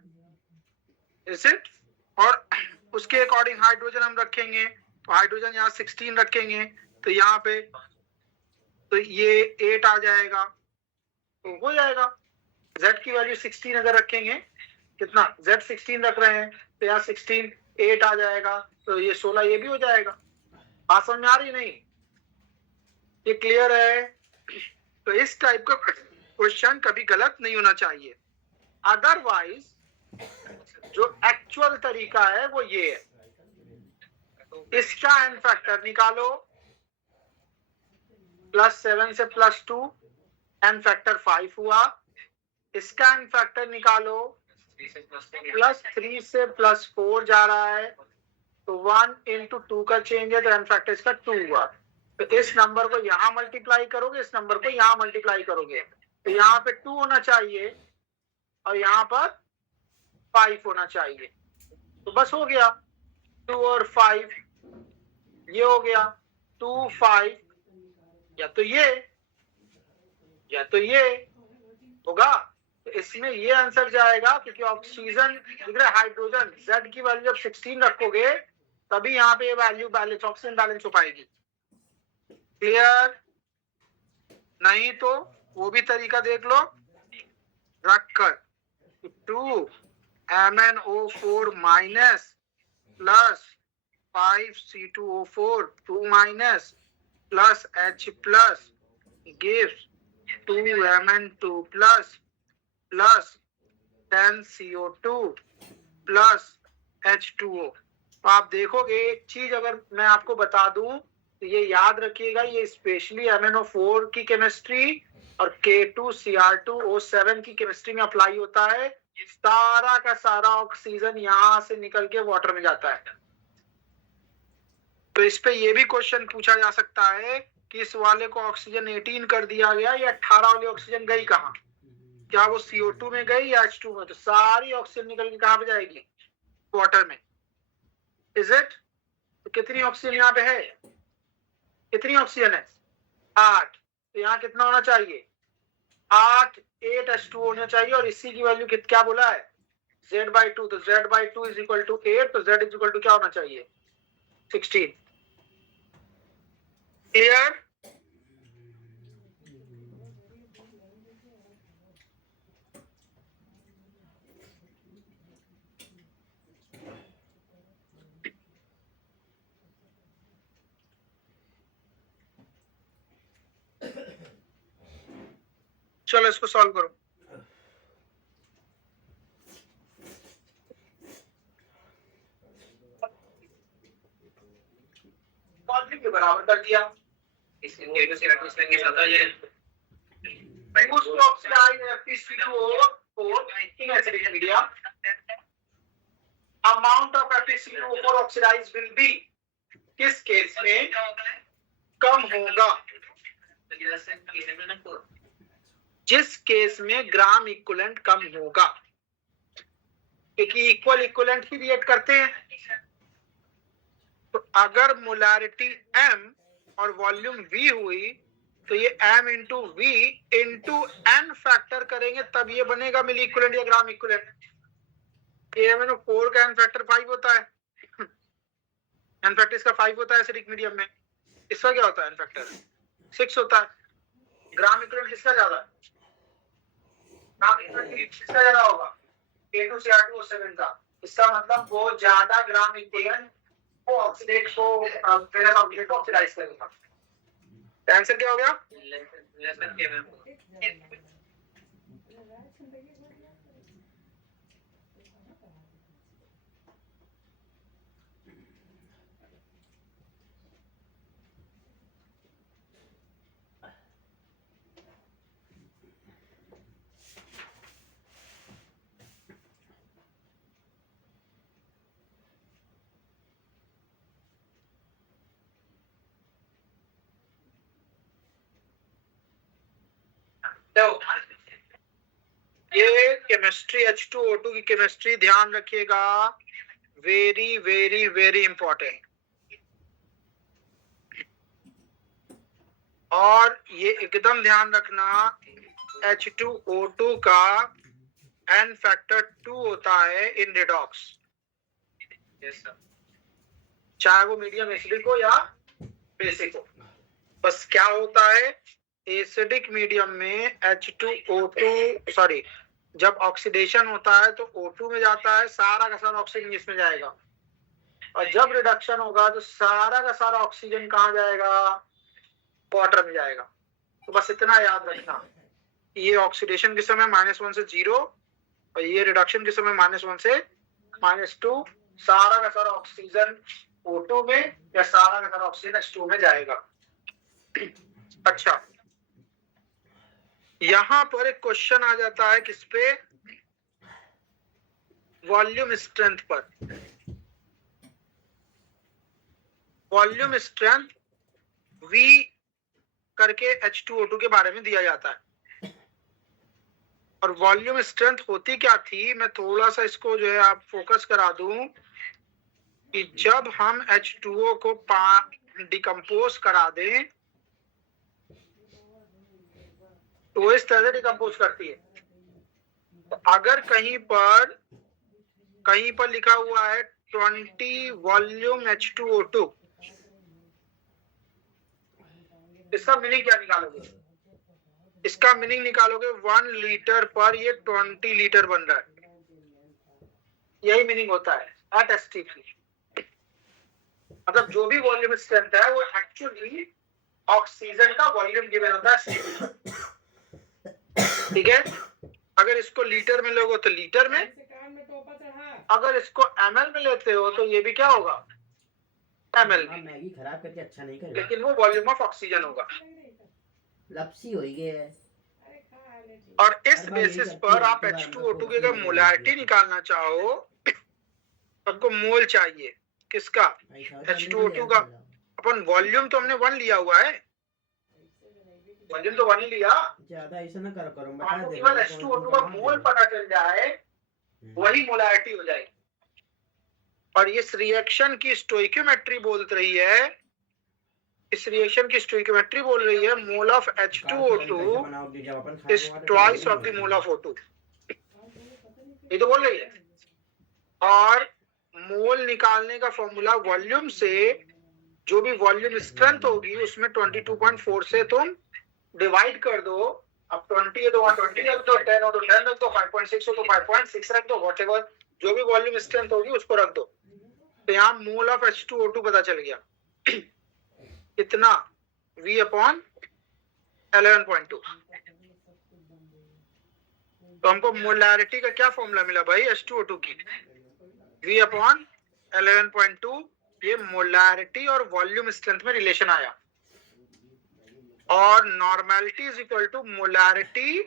इज इट? और उसके अकॉर्डिंग हाइड्रोजन हम रखेंगे, तो हाइड्रोजन यहाँ 16 रखेंगे, तो यहाँ पे तो ये 8 आ जाएगा, तो हो जाएगा। z की वैल्यू 16 अगर रखेंगे, कितना z 16 रख रहे हैं, तो यहाँ 16 8 आ जाएगा, तो ये 16 ये भी हो जाएगा। बात समझ में आ रही नहीं? ये क्लियर है? तो इस टाइप का क्वेश्चन कभी गलत नहीं होना चाहिए। अदरवाइज जो एक्चुअल तरीका है वो ये है, इसका n फैक्टर निकालो, +7 से +2 n फैक्टर 5 हुआ, इसका n फैक्टर निकालो, +3 से +4 जा रहा है, तो 1 into 2 का चेंज है, तो n फैक्टर इसका 2 हुआ। तो इस नंबर को यहां मल्टीप्लाई करोगे, इस नंबर को यहां मल्टीप्लाई करोगे, तो यहाँ पे 2 होना चाहिए और यहाँ पर 5 होना चाहिए, तो बस हो गया 2 और 5, ये हो गया 2 5, या तो ये होगा। तो इसमें ये आंसर जाएगा, क्योंकि ऑक्सीजन हाइड्रोजन Z की वैल्यू जब 16 रखोगे तभी यहाँ पे वैल्यू बैलेंस, ऑक्सीजन बैलेंस हो पाएगी। क्लियर? नहीं तो वो भी तरीका देख लो, रखकर 2 MnO4 minus plus 5 C2O4 2 minus plus H plus gives 2 Mn2 plus 10 CO2 plus H2O। तो आप देखोगे, एक चीज अगर मैं आपको बता दूं तो ये याद रखिएगा, ये स्पेशली MnO4 की केमिस्ट्री और K2Cr2O7 की केमिस्ट्री में अप्लाई होता है। सारा का सारा ऑक्सीजन यहां से निकल के वाटर में जाता है। तो इस पे ये भी क्वेश्चन पूछा जा सकता है कि इस वाले को ऑक्सीजन 18 कर दिया गया, या 18 वाली ऑक्सीजन गई कहाँ? क्या वो CO2 में गई या H2 में? तो सारी ऑक्सीजन निकल के कहाँ पे जाएगी? वाटर में। Is it? तो कितनी ऑक्सीजन यहाँ पे है? कितनी ऑक्सीजन है? 8। तो यहाँ कितना होना चाहिए? 8 H2O होना चाहिए और इसी की वैल्यू क्या बोला है Z/2, तो Z/2 इज इक्वल टू 8, तो Z इज इक्वल टू क्या होना चाहिए 16। क्लियर? चलो इसको सॉल्व करो। वॉल्यूम के बराबर कर दिया। Amount of FeCO4 oxidise will be किस केस में कम होगा? जिस केस में ग्राम इक्विवेलेंट कम होगा, क्योंकि इक्वल इक्विवेलेंट ही रिएक्ट करते हैं। तो अगर मोलारिटी M और वॉल्यूम V हुई तो ये M into V into N factor करेंगे तब ये बनेगा मिली इक्विवेलेंट या ग्राम इक्विवेलेंट। KMnO4 का N फैक्टर 5 होता है, N फैक्टर इसका 5 होता है एसिडिक मीडियम में। इसका क्या होता है N फैक्टर 6 होता है। ग्राम इक्विवेलेंट किसका ज्यादा है? ग्राम इक्विवेलेंट किसका ज्यादा होगा? K2Cr2O7 का। इसका मतलब वो ज्यादा ग्राम इक्विवेलेंट को ऑक्सीडेट को फेरस ऑक्सीडेट को ऑक्सीडाइज करेगा। आंसर क्या हो गया? तो ये केमिस्ट्री H2O2 की केमिस्ट्री ध्यान रखिएगा, वेरी वेरी वेरी इंपॉर्टेंट। और ये एकदम ध्यान रखना H2O2 का N फैक्टर 2 होता है इन रेडॉक्स। चाहे वो मीडियम एसिडिक हो या बेसिक हो। बस क्या होता है एसिडिक मीडियम में H2O2 सॉरी जब ऑक्सीडेशन होता है तो O2 में जाता है, सारा का सारा ऑक्सीजन इसमें जाएगा। और जब रिडक्शन होगा तो सारा का सारा ऑक्सीजन कहाँ जाएगा? वाटर में जाएगा। तो बस इतना याद रखना, ये ऑक्सीडेशन के समय -1 से 0 और ये रिडक्शन के समय -1 से -2, सारा का सारा ऑक्सीजन O2 में या सारा का सारा ऑक्सीजन H2 में जाएगा। अच्छा, यहां पर एक क्वेश्चन आ जाता है किस पे? वॉल्यूम स्ट्रेंथ पर। वॉल्यूम स्ट्रेंथ V करके H2O2 के बारे में दिया जाता है। और वॉल्यूम स्ट्रेंथ होती क्या थी, मैं थोड़ा सा इसको जो है आप फोकस करा दूं कि जब हम H2O को डिकम्पोज करा दें तो इस तरह से डिकम्पोज करती है। तो अगर कहीं पर लिखा हुआ है 20 वॉल्यूम H2O2, इसका मीनिंग क्या निकालोगे? इसका मीनिंग निकालोगे 1 लीटर पर ये 20 लीटर बन रहा है, यही मीनिंग होता है एट ST3। मतलब जो भी वॉल्यूम स्ट्रेंथ है वो एक्चुअली ऑक्सीजन का वॉल्यूम गिवन होता है। ठीक है, अगर इसको लीटर में लोगे तो लीटर में, अगर इसको ml में लेते हो तो ये भी क्या होगा? ml में। मैगी खराब करके अच्छा नहीं कर, लेकिन वो वॉल्यूम ऑफ ऑक्सीजन होगा। लपसी हो गई है। और इस बेसिस पर आप H2O2 की अगर मोलारिटी निकालना चाहो तो आपको मोल चाहिए किसका? H2O2 का। अपन वॉल्यूम तो हमने 1 लिया हुआ है, वॉल्यूम तो 1 ही लिया। ज्यादा ऐसा ना करो, आपको केवल H2O2 का मोल पता चल जाए वही मोलारिटी हो जाएगी। और इस रिएक्शन की स्टोइकियोमेट्री बोल रही है इस रिएक्शन की स्टोइकियोमेट्री बोल रही है मोल ऑफ H2O2 बनाओगे जब अपन खाएंगे is वहाँ तो twice चलेगी of the नहीं। mole of O2। ये तो बोल रही है। और मोल निकालने का फॉर्मूला वॉल्यूम से जो भी वॉल्यूम स्ट्रेंथ होगी उसमें 22.4 से तुम डिवाइड कर दो। अब 20 है तो वहां 20 रख दो, 10 हो तो 10 रख दो, 5.6 हो तो 5.6 रख दो, व्हाटएवर जो भी वॉल्यूम स्ट्रेंथ होगी उसको रख दो। तो यहाँ मोल ऑफ H2O2 पता चल गया कितना, V अपॉन 11.2। तो हमको मोलैरिटी का क्या फॉर्मूला मिला भाई H2O2 की, V अपॉन 11.2। ये मोलैरिटी और वॉल्यूम स्ट्रेंथ में रिलेशन आया। और normality is equal to molarity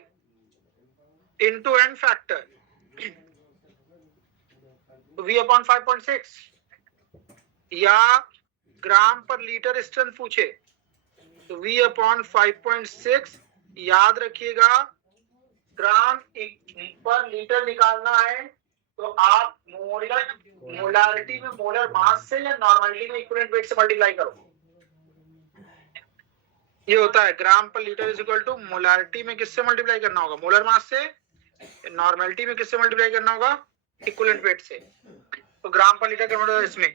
into N factor, V upon 5.6। या ग्राम पर लीटर स्ट्रेंथ पूछे तो V अपॉन 5.6। याद रखिएगा ग्राम पर लीटर निकालना है तो आप मोलारिटी में मोलर मास से या नॉर्मलिटी में इक्विवेलेंट वेट से मल्टीप्लाई करो। ये होता है gram per litre is equal to molarity में किससे मल्टीप्लाई करना होगा, मोलर मास से। नॉर्मलिटी में किससे मल्टीप्लाई करना होगा, इक्विवेलेंट वेट से। तो ग्राम पर लीटर कन्वर्ट होगा इसमें।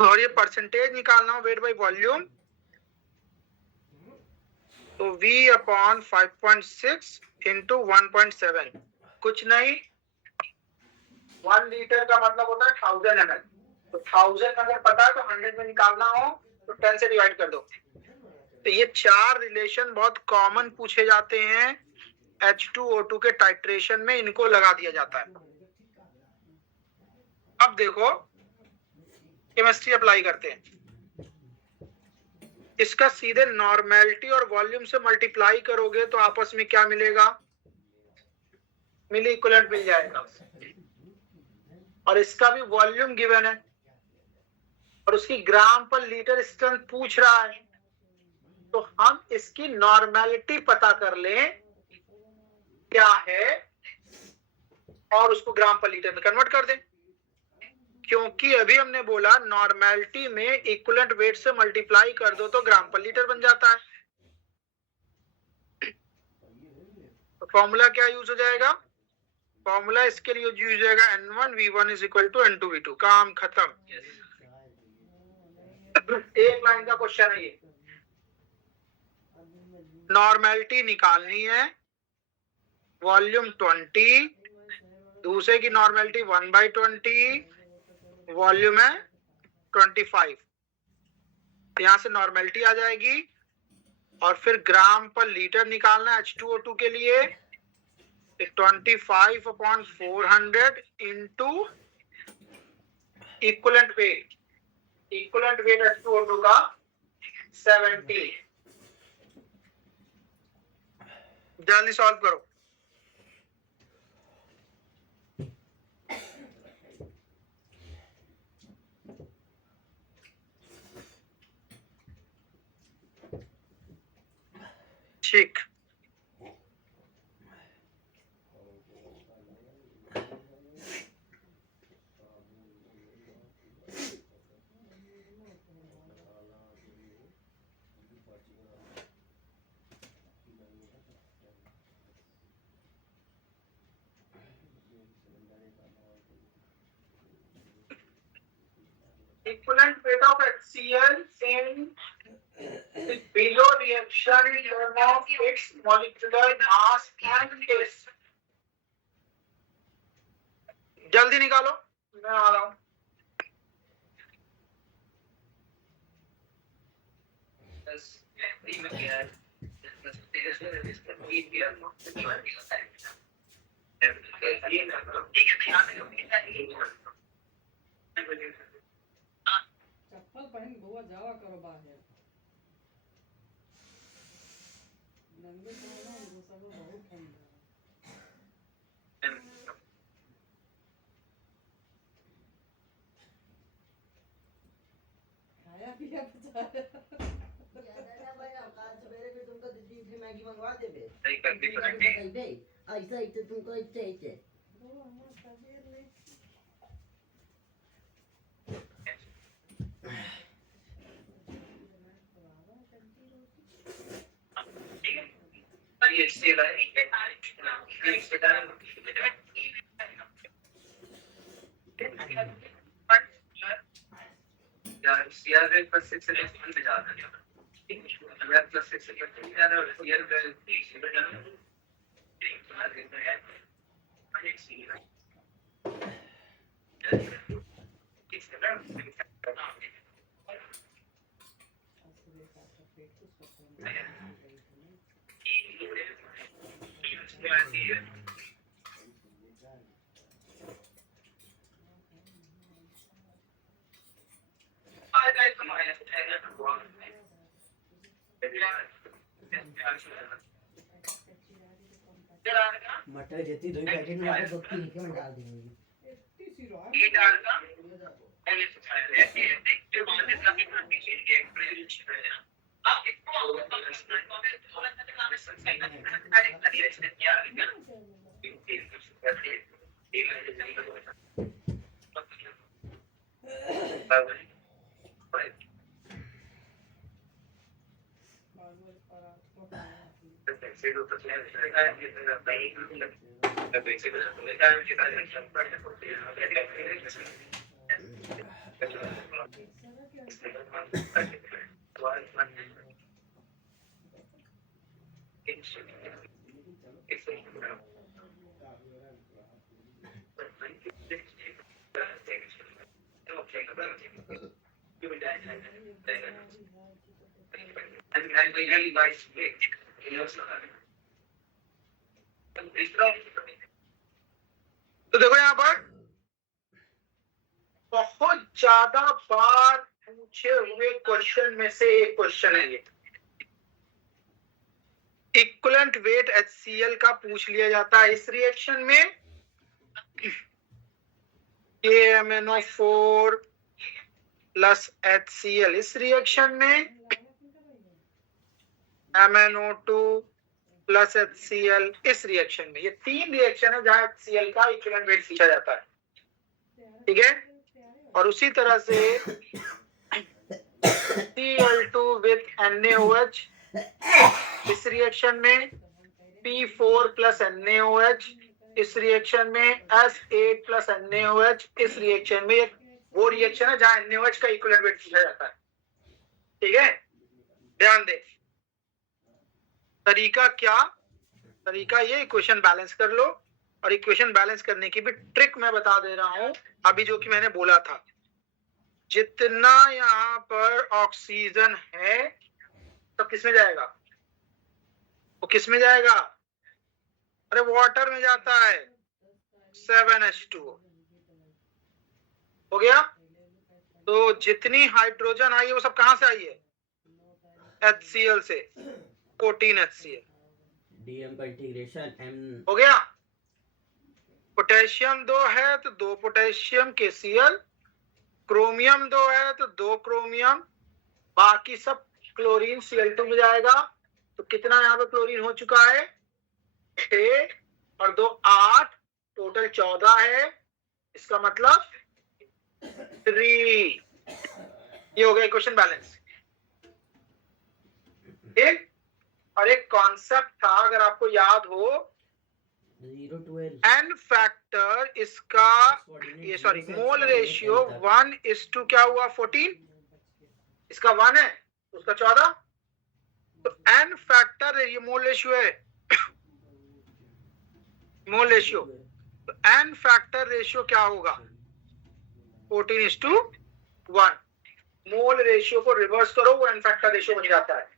और ये परसेंटेज निकालना हो वेट बाई वॉल्यूम तो V अपॉन 5.6 इंटू 1.7। कुछ नहीं, 1 लीटर का मतलब होता है 1000 ml। तो 1000 अगर पता है तो 100 में निकालना हो तो 10 से डिवाइड कर दो। तो ये चार रिलेशन बहुत कॉमन पूछे जाते हैं H2O2 के टाइट्रेशन में, इनको लगा दिया जाता है। अब देखो केमिस्ट्री अप्लाई करते हैं। इसका सीधे नॉर्मेलिटी और वॉल्यूम से मल्टीप्लाई करोगे तो आपस में क्या मिलेगा, मिली इक्विवेलेंट मिल जाएगा। और इसका भी वॉल्यूम गिवन है और उसकी ग्राम पर लीटर स्ट्रेंथ पूछ रहा है तो हम इसकी नॉर्मेलिटी पता कर लें क्या है और उसको ग्राम पर लीटर में कन्वर्ट कर दें। क्योंकि अभी हमने बोला नॉर्मेलिटी में इक्विवेलेंट वेट से मल्टीप्लाई कर दो तो ग्राम पर लीटर बन जाता है। तो फॉर्मूला क्या यूज हो जाएगा, फॉर्मूला इसके लिए यूज हो जाएगा N1V1 is equal to N2V2। काम खत्म। एक लाइन का क्वेश्चन है ये। नॉर्मेलिटी निकालनी है, वॉल्यूम 20, दूसरे की नॉर्मेलिटी 1/20, वॉल्यूम है 25। यहां से नॉर्मेलिटी आ जाएगी और फिर ग्राम पर लीटर निकालना है H2O2 के लिए 25 upon 400 into equivalent wait. Equivalent weight H2O2 का 70। जल्दी सॉल्व करो। ठीक, equivalent weight of HCl in below reaction term of its molecular mass and case। जल्दी निकालो, मैं आ रहा हूं। चप्पल पहन गोवा जावा करो बाहर। नंगे पाँव ना वो सब बहुत ठंडा है। खाया पिया बचा मैगी मंगवा दे बे। ऐसा ऐसे तुमको ऐसे ऐसे मटर जितनी दो पैकेट में डालो 2-3 के में डाल देंगे। 80 तो देखो यहाँ पर बहुत ज्यादा बार पूछे हुए क्वेश्चन में से एक क्वेश्चन है ये। इक्विवेलेंट वेट HCl का पूछ लिया जाता है इस रिएक्शन में। KMnO4 प्लस HCl इस रिएक्शन में, MnO2 प्लस HCl इस रिएक्शन में। ये 3 रिएक्शन है जहां HCl का इक्विवेलेंट वेट पूछा जाता है, ठीक है। और उसी तरह से Cl2 with NaOH इस रिएक्शन में, P4 प्लस NaOH इस रिएक्शन में, S8 प्लस NaOH इस रिएक्शन में। वो रिएक्शन है जहां NaOH का इक्विवेलेंट वेट पूछा जाता है, ठीक है। ध्यान दे, तरीका क्या, तरीका ये, इक्वेशन बैलेंस कर लो। और इक्वेशन बैलेंस करने की भी ट्रिक मैं बता दे रहा हूं अभी, जो कि मैंने बोला था। जितना यहाँ पर ऑक्सीजन है तो किस में जाएगा, वो किस में जाएगा, अरे वाटर में जाता है, 7H2O हो गया। तो जितनी हाइड्रोजन आई है वो सब कहां से आई है, HCl से, 14 HCl। DM का इंटीग्रेशन M हो गया। पोटेशियम 2 है तो 2 पोटेशियम KCl, क्रोमियम 2 है तो 2 क्रोमियम, बाकी सब क्लोरीन Cl2 में जाएगा। तो कितना यहाँ पे क्लोरीन हो चुका है, 6 और 2 8, टोटल 14 है। इसका मतलब 3। ये हो गया इक्वेशन बैलेंस, ठीक। और एक कॉन्सेप्ट था, अगर आपको याद हो, 0 to L N फैक्टर इसका, ये सॉरी, मोल रेशियो 1:, क्या हुआ, 14। इसका 1 है, उसका 14। तो N फैक्टर ये मोल रेशियो है, मोल रेशियो। तो N फैक्टर रेशियो क्या होगा, 14:1। मोल रेशियो को रिवर्स करो, वो N फैक्टर रेशियो बन जाता है।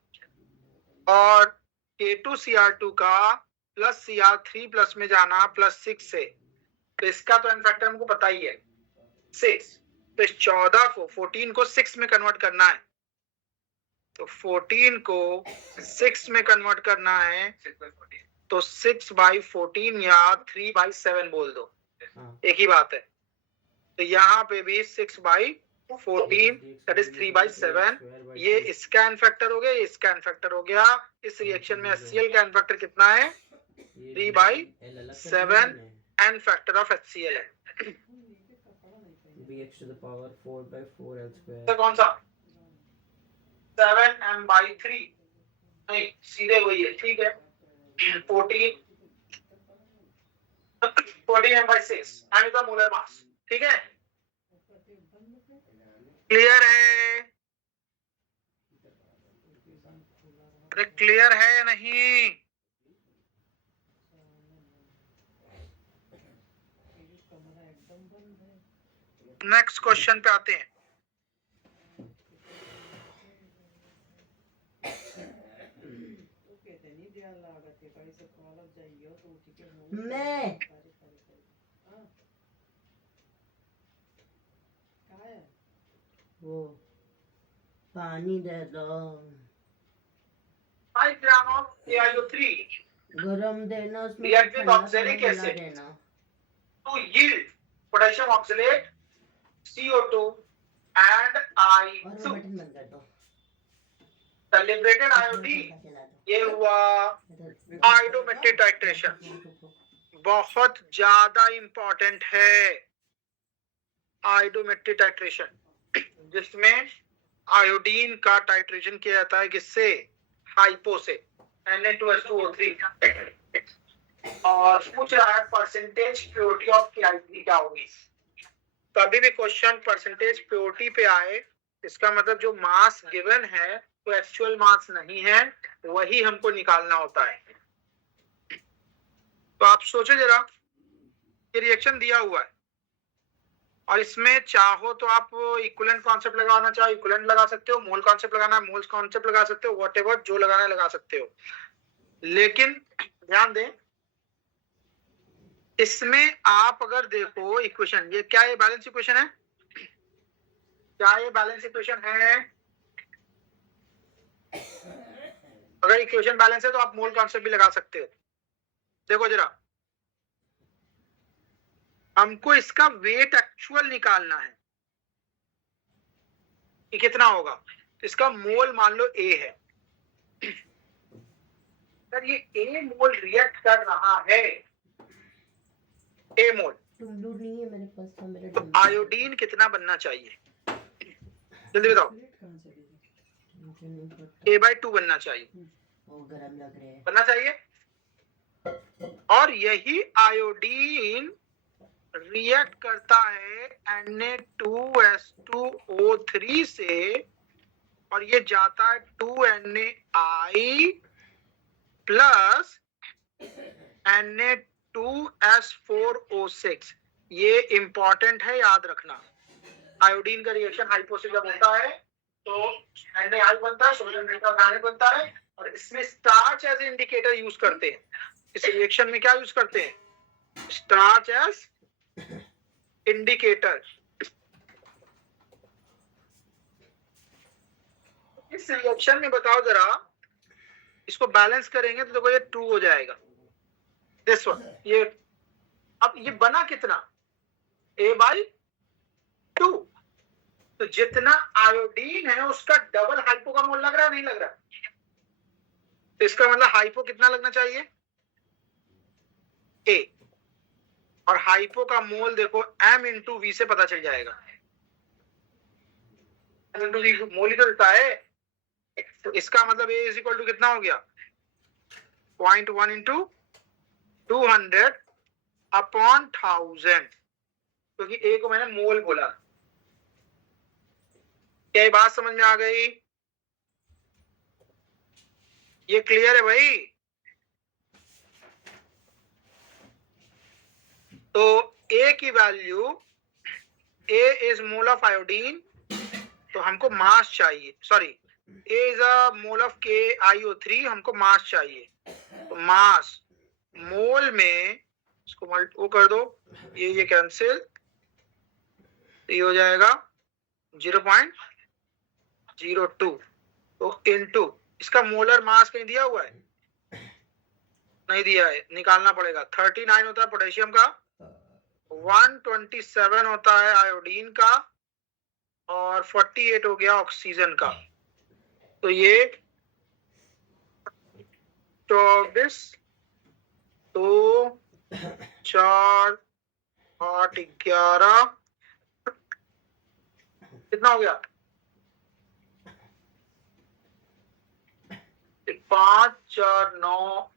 और K2Cr2 का प्लस Cr3 प्लस में जाना +6 से, तो इसका तो N फैक्टर हमको पता ही है, 6। तो इस 14 को, 14 को 6 में कन्वर्ट करना है। तो 14 को 6 में कन्वर्ट करना है, तो 6/14 या 3/7 बोल दो, एक ही बात है। तो यहाँ पे भी 6/14, दैट इज 3/7। ये इसका N फैक्टर हो गया, ये इसका N फैक्टर हो गया। इस रिएक्शन में HCl का N फैक्टर कितना है, 3/7 N फैक्टर ऑफ HCl है। Bx to the power 4/4L²। तो कौन सा, 7m/3, नहीं सीधे वही है, ठीक है। 14 m/6 and the molar mass. ठीक है, क्लियर है? अरे क्लियर है या नहीं? नेक्स्ट क्वेश्चन पे आते हैं। मैं वो पानी दे दो, 5 ग्राम ऑफ AiO3 गरम देना, उसमें React with ठंडा oxalic थोड़ा मिला acid. देना। to yield potassium oxalate, CO2 and और वो I2. बटन बंद कर दो। The liberated iodine, ये हुआ आयोडोमेट्रिक टाइट्रेशन। बहुत ज्यादा इंपॉर्टेंट है आयोडोमेट्रिक टाइट्रेशन, जिसमें आयोडीन का टाइट्रेशन किया जाता है किससे? हाइपो से, Na2H2O3। और पूछ रहा है परसेंटेज प्योरिटी ऑफ KI3 क्या होगी। कभी भी क्वेश्चन परसेंटेज प्योरिटी पे आए, इसका मतलब जो मास गिवन है वो एक्चुअल मास नहीं है, वही हमको निकालना होता है। तो आप सोचो जरा, ये रिएक्शन दिया हुआ है और इसमें चाहो तो आप इक्विवेलेंट कॉन्सेप्ट लगाना चाहो इक्विवेलेंट लगा सकते हो, मोल कॉन्सेप्ट लगाना है मोल्स कॉन्सेप्ट लगा सकते हो, व्हाटएवर जो लगाना है लगा सकते हो। लेकिन ध्यान दें, इसमें आप अगर देखो इक्वेशन, ये क्या ये बैलेंस इक्वेशन है? क्या ये बैलेंस इक्वेशन है? अगर इक्वेशन बैलेंस है तो आप मोल कॉन्सेप्ट भी लगा सकते हो। देखो जरा, हमको इसका वेट एक्चुअल निकालना है कि कितना होगा। तो इसका मोल मान लो A है, सर ये A मोल रिएक्ट कर रहा है, A मोल, टुल्लू नहीं है मेरे पास, था मेरे तो आयोडीन कितना बनना चाहिए? जल्दी बताओ। A/2 बनना चाहिए, वो गरम लग रहे हैं। बनना चाहिए। और यही आयोडीन रिएक्ट करता है Na2S2O3 से, और ये जाता है 2NaI प्लस Na2S4O6। ये इंपॉर्टेंट है, याद रखना। आयोडीन का रिएक्शन हाइपो से जब होता है तो NaI बनता है, सोडियम नाइट्राइड बनता है, और इसमें स्टार्च एज इंडिकेटर यूज करते हैं। इस रिएक्शन में क्या यूज करते हैं? Starch as indicator. इस रिएक्शन में बताओ जरा, इसको बैलेंस करेंगे तो देखो ये 2 हो जाएगा, दिस वन। ये अब ये बना कितना? A/2। तो जितना आयोडीन है उसका डबल हाइपो का मोल लग रहा है, नहीं लग रहा? तो इसका मतलब हाइपो कितना लगना चाहिए? A। और हाइपो का मोल देखो M इंटू V से पता चल जाएगा। M इंटू V मोल ही तो देता है। तो इसका मतलब A इज इक्वल टू कितना हो गया? 0.1 इंटू 200 अपॉन 1000, क्योंकि A को मैंने मोल बोला। क्या ये बात समझ में आ गई? ये क्लियर है भाई? तो A की value, A is mole of iodine, तो हमको मास चाहिए, sorry A is a mole of KiO3, हमको मास चाहिए। तो मास मोल में इसको वो कर दो, ये कैंसिल, ये हो जाएगा 0.02। तो इनटू इसका मोलर मास कहीं दिया हुआ है? नहीं दिया है, निकालना पड़ेगा। 39 होता है पोटेशियम का, 127 होता है आयोडीन का, और 48 हो गया ऑक्सीजन का। तो ये 24 2 4 8 11 कितना हो गया? 5 4 9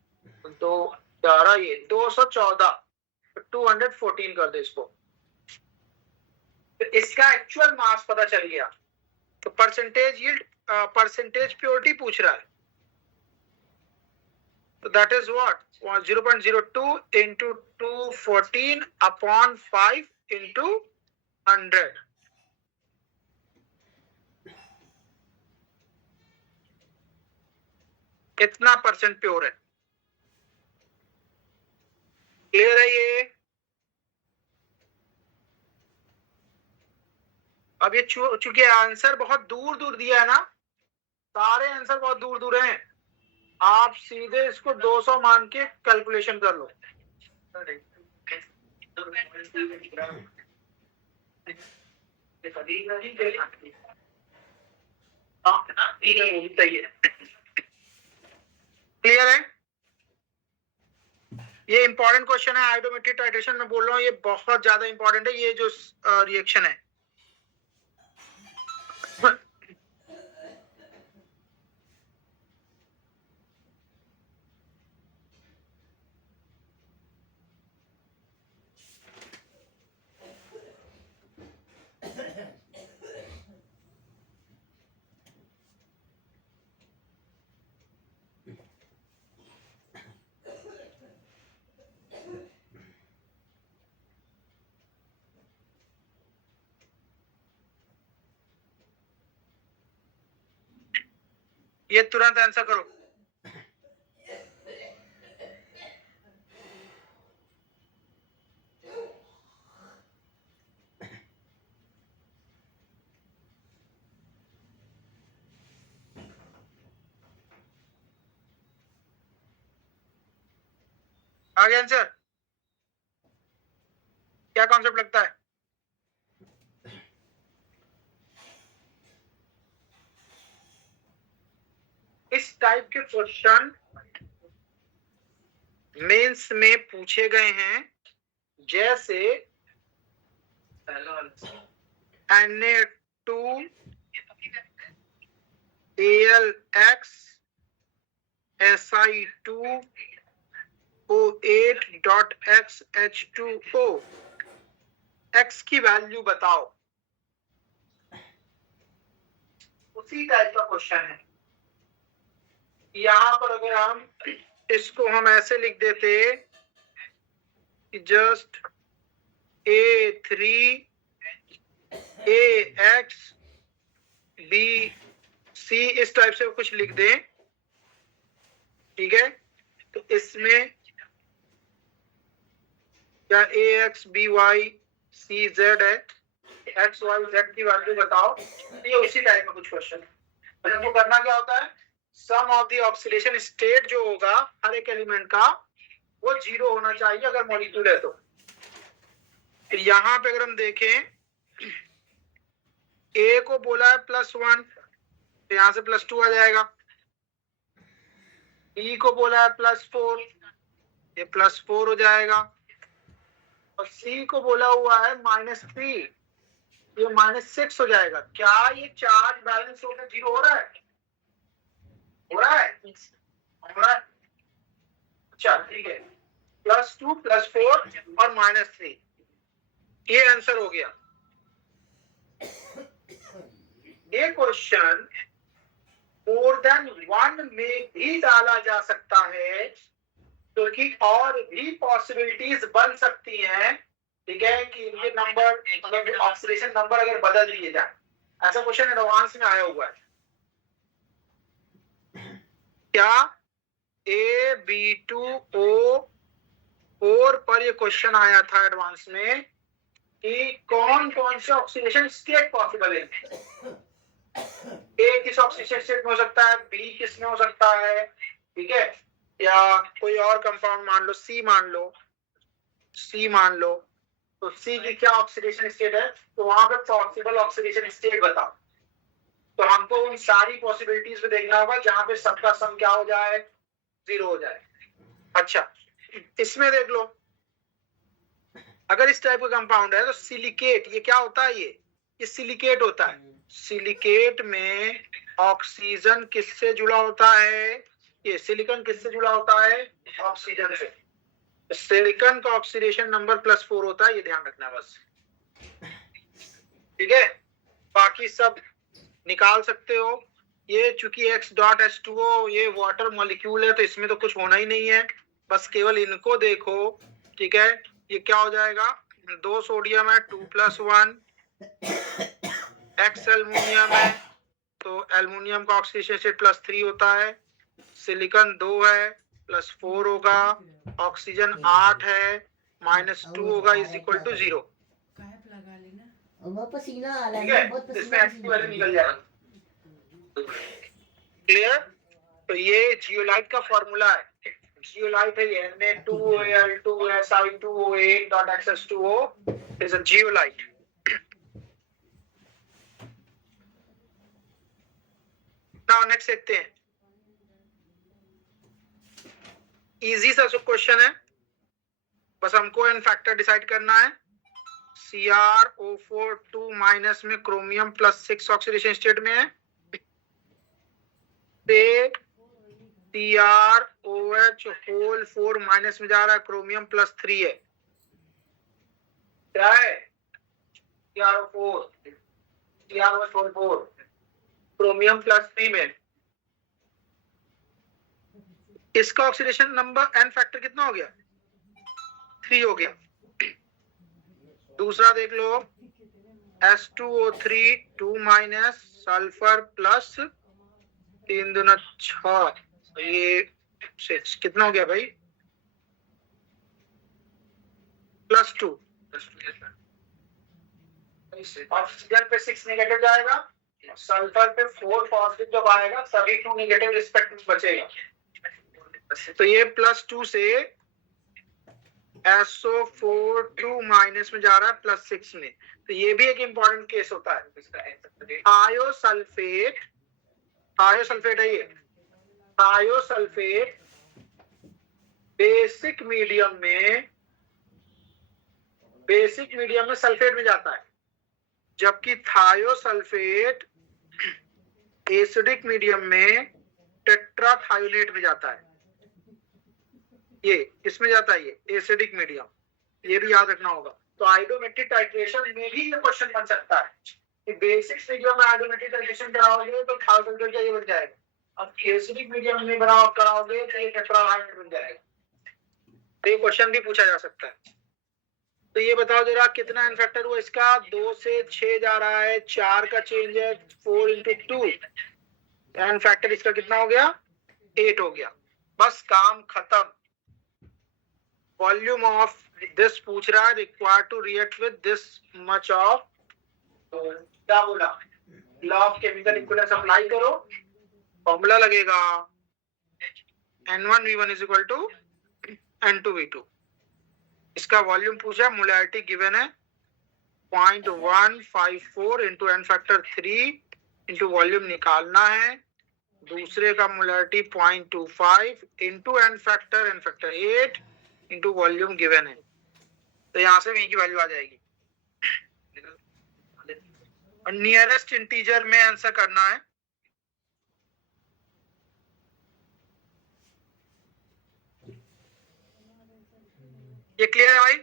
11 ये 214, 214 कर दे इसको। तो इसका एक्चुअल मास पता चल गया। तो परसेंटेज यील्ड, परसेंटेज प्योरिटी पूछ रहा है। तो that is what 0.02 into 214 upon 5 into 100। कितना परसेंट प्योर है? क्लियर है ये? अब ये चूंकि आंसर बहुत दूर दूर दिया है ना, सारे आंसर बहुत दूर दूर हैं, आप सीधे इसको 200 मान के कैलकुलेशन कर लो। क्लियर है? ये इंपॉर्टेंट क्वेश्चन है, आइडोमेट्रिक टाइट्रेशन में बोल रहा हूँ, ये बहुत ज्यादा इंपॉर्टेंट है। ये जो रिएक्शन है ये तुरंत आंसर करो। आगे आंसर क्या कॉन्सेप्ट लगता है? इस टाइप के क्वेश्चन मेंस में पूछे गए हैं, जैसे Na2AlX Si2O8.XH2O, X की वैल्यू बताओ। उसी टाइप का क्वेश्चन है। यहां पर अगर हम इसको हम ऐसे लिख देते कि जस्ट A3AXBC इस टाइप से कुछ लिख दें, ठीक है? तो इसमें क्या AXBYCZ है, XYZ की वैल्यू बताओ। ये उसी टाइप का कुछ क्वेश्चन है। तो करना क्या होता है, सम ऑफ द ऑक्सीडेशन स्टेट जो होगा हर एक एलिमेंट का, वो 0 होना चाहिए अगर मॉलिक्यूल है तो। फिर यहां पे अगर हम देखें, A को बोला है +1, तो यहां से +2 आ जाएगा। E को बोला है +4, ये +4 हो जाएगा। और C को बोला हुआ है -3, ये -6 हो जाएगा। क्या ये चार्ज बैलेंस होकर 0 हो रहा है? हो रहा है? हो रहा है। अच्छा ठीक है, +2 +4 और -3, ये आंसर हो गया। ये क्वेश्चन मोर देन 1 में भी डाला जा सकता है, क्योंकि और भी पॉसिबिलिटीज बन सकती हैं, ठीक है, कि इनके नंबर, ऑक्सीडेशन नंबर अगर बदल दिए जाए। ऐसा क्वेश्चन एडवांस में आया हुआ है। क्या AB2O4 पर ये क्वेश्चन आया था एडवांस में कि कौन कौन से ऑक्सीडेशन स्टेट पॉसिबल है। A किस ऑक्सीडेशन स्टेट में हो सकता है, B किस में हो सकता है, ठीक है, या कोई और कंपाउंड मान लो, C मान लो, तो C की क्या ऑक्सीडेशन स्टेट है, तो वहां पे पॉसिबल ऑक्सीडेशन स्टेट बताओ। तो हमको उन सारी पॉसिबिलिटीज में देखना होगा जहां पे सबका सम क्या हो जाए, 0 हो जाए। अच्छा, इसमें देख लो, अगर इस टाइप का कंपाउंड है तो सिलिकेट, ये क्या होता है, ये सिलिकेट होता है। सिलिकेट में ऑक्सीजन किससे जुड़ा होता है, ये सिलिकॉन किससे जुड़ा होता है? ऑक्सीजन से। सिलिकॉन का ऑक्सीडेशन नंबर +4 होता है, ये ध्यान रखना बस। ठीक है, बाकी सब निकाल सकते हो। ये चूंकि X.H2O ये वाटर मॉलिक्यूल है तो इसमें तो कुछ होना ही नहीं है, बस केवल इनको देखो। ठीक है, ये क्या हो जाएगा? 2 सोडियम है 2+1, X एल्युमिनियम है तो एल्युमिनियम का ऑक्सीडेशन स्टेट +3 होता है, सिलिकॉन 2 है +4 होगा, ऑक्सीजन 8 है -2 होगा = 0। कैप लगा लेना। और बहुत पसीना आ रहा ठीक है, है, बहुत इसमें पसीना एक्टिव वैल्यू निकल जाएगा। क्लियर? तो ये जियोलाइट का फॉर्मूला है। जियोलाइट है ये Na2Al2Si2O8.XH2O is a zeolite. Now next देखते हैं। इजी सा क्वेश्चन है, बस हमको एन फैक्टर डिसाइड करना है। CrO4 2- में क्रोमियम +6 ऑक्सीडेशन स्टेट में है, से CrOH होल 4- में जा रहा है, क्रोमियम +3 है। क्या है? CrOH होल 4 क्रोमियम +3 में। इसका ऑक्सीडेशन नंबर एन फैक्टर कितना हो गया? 3 हो गया। दूसरा देख लो, S2O3 2- सल्फर +3 दूना 6, ये 6 कितना हो गया भाई? +2। ऑक्सीजन पे 6 नेगेटिव जाएगा, सल्फर पे 4 पॉजिटिव जब आएगा सभी 2 नेगेटिव रिस्पेक्टिव बचेगा। तो ये +2 से SO4 2- में जा रहा है +6 में, तो ये भी एक इंपॉर्टेंट केस होता है। थायोसल्फेट है ये। थायोसल्फेट बेसिक मीडियम में सल्फेट में जाता है, जबकि थायोसल्फेट एसिडिक मीडियम में टेट्राथायोलेट में जाता है। ये किसमें जाता है? ये एसिडिक मीडियम, ये भी याद रखना होगा। तो आइडोमेट्रिक टाइट्रेशन में भी ये क्वेश्चन बन सकता है कि बेसिक मीडियम में आइडोमेट्रिक टाइट्रेशन कराओगे तो थायोसल्फेट का ये बन जाएगा, अब एसिडिक मीडियम में कराओगे तो ये टेट्राथायोलेट बन जाएगा। तो ये क्वेश्चन भी पूछा जा सकता है। तो ये बताओ जरा कितना एन फैक्टर हुआ इसका? 2 से 6 जा रहा है, 4 का चेंज है, 4 × 2 एन फैक्टर इसका कितना हो गया? 8 हो गया। बस काम खत्म। वॉल्यूम ऑफ दिस पूछ रहा है, required to react with this much of, क्या बोला? Law of chemical equivalence apply करो, फॉर्मूला लगेगा N1V1 = N2V2। इसका वॉल्यूम पूछा, मोलैरिटी गिवन है 0.154 × एन फैक्टर 3 × वॉल्यूम निकालना है। दूसरे का molarity 0.25 × N factor 8 × volume given है, तो यहां से V की वैल्यू आ जाएगी। और नियरेस्ट इंटीजर में आंसर करना है। ये क्लियर है भाई?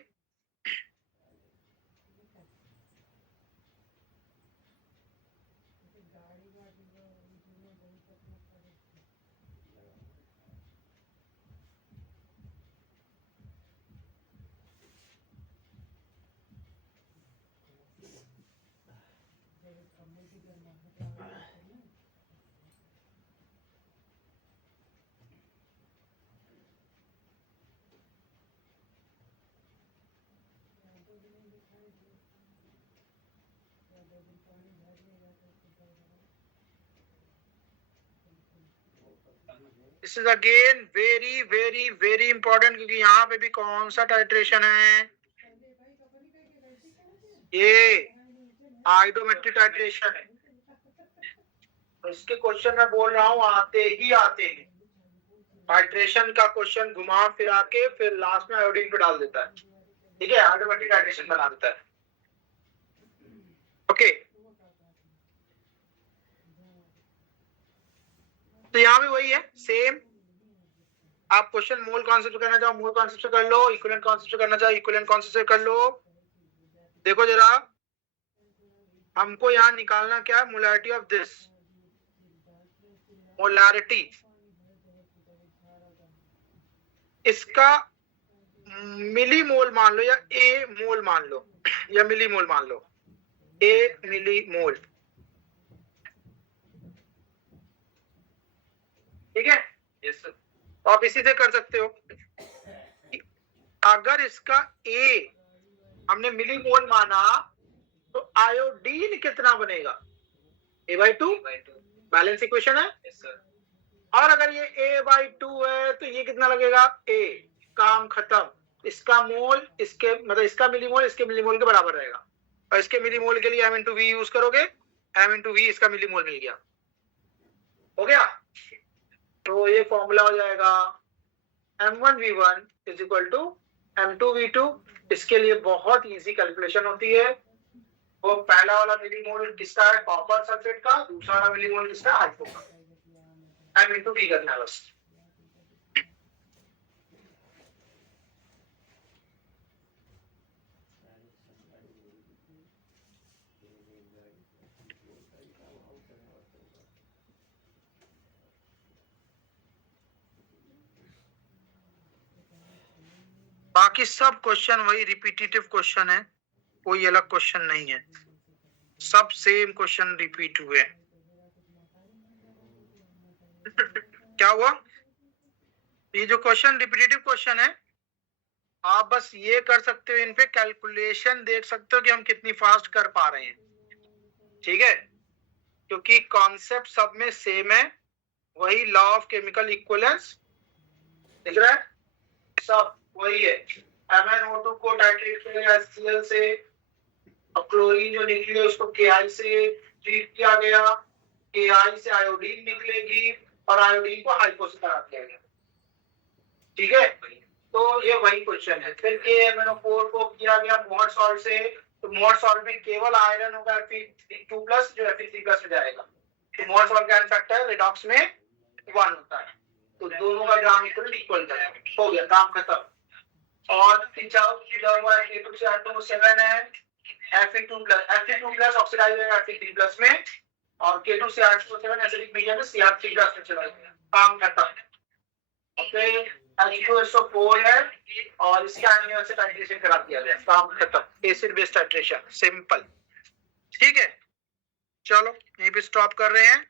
This is again very very very important, क्योंकि यहाँ पे भी कौन सा टाइट्रेशन है? ये आइडोमेट्रिक टाइट्रेशन है। तो इसके क्वेश्चन मैं बोल रहा हूँ आते हैं। टाइट्रेशन का क्वेश्चन घुमा फिरा के फिर लास्ट में आयोडीन पे डाल देता है। ठीक है, आइडोमेट्रिक टाइट्रेशन बना देता है। ओके, तो यहाँ भी वही है सेम। आप क्वेश्चन मोल कॉन्सेप्ट करना चाहो मोल कॉन्सेप्ट से कर लो, इक्विवेलेंट कॉन्सेप्ट से करना चाहो इक्विवेलेंट कॉन्सेप्ट से कर लो। देखो जरा, हमको यहाँ निकालना क्या है, मोलैरिटी ऑफ दिस, मोलैरिटी इसका मिली मोल मान लो या ए मोल मान लो या मिली मोल मान लो, ए मिली मोल, ठीक है। Yes sir. तो आप इसी से कर सकते हो। अगर इसका ए हमने मिली मोल माना तो आयोडीन कितना बनेगा, A/2, बैलेंस इक्वेशन है। Yes sir. और अगर ये A/2 है तो ये कितना लगेगा, A, काम खत्म। इसका मोल इसके मतलब इसका मिलीमोल इसके मिलीमोल के बराबर रहेगा, और इसके मिलीमोल के लिए M/V यूज करोगे, M/V इसका मिलीमोल मिल गया, हो गया। तो ये फॉर्मूला हो जाएगा M1V1 is equal to M2V2। इसके लिए बहुत इजी कैलकुलेशन होती है। वो पहला वाला मिलीमोल किसका है, कॉपर सल्फेट का, दूसरा वाला मिलीमोल किसका, हाइड्रो का। M/V करना है बस। बाकी सब क्वेश्चन वही रिपीटेटिव क्वेश्चन है, कोई अलग क्वेश्चन नहीं है, सब सेम क्वेश्चन रिपीट हुए। क्या हुआ, ये जो क्वेश्चन रिपीटेटिव क्वेश्चन है, आप बस ये कर सकते हो, इन पे कैलकुलेशन देख सकते हो कि हम कितनी फास्ट कर पा रहे हैं, ठीक है। क्योंकि कॉन्सेप्ट सब में सेम है, वही लॉ ऑफ केमिकल इक्विवेलेंस दिख रहा है, सब वही है। MnO2 को टाइट्रेट किया HCl से, और क्लोरीन जो निकली है उसको Ki से ट्रीट किया गया, Ki से आयोडीन निकलेगी और आयोडीन को हाइपो से करा दिया गया, ठीक है। तो ये वही क्वेश्चन है। फिर KMnO4 को किया गया मोर सॉल्ट से, तो मोर सॉल्ट में केवल आयरन होगा Fe2+ जो Fe3+ में जाएगा, तो मोर सॉल्ट का फैक्टर रिडॉक्स में 1 होता है, तो दोनों का ग्राम इक्वल हो गया, काम खत्म। और खींचा हुआ है K2CR2 7 है, Fe2+ ऑक्सीडाइज होगा Fe3+ में, और K2CR2 7 एसिडिक मीडियम में Cr3+ में चला गया, काम खत्म। फिर H2SO4 है और इसके एमिनो से टाइट्रेशन करा दिया गया, काम खत्म, एसिड बेस टाइट्रेशन, सिंपल, ठीक है। चलो यहीं पे स्टॉप कर रहे हैं।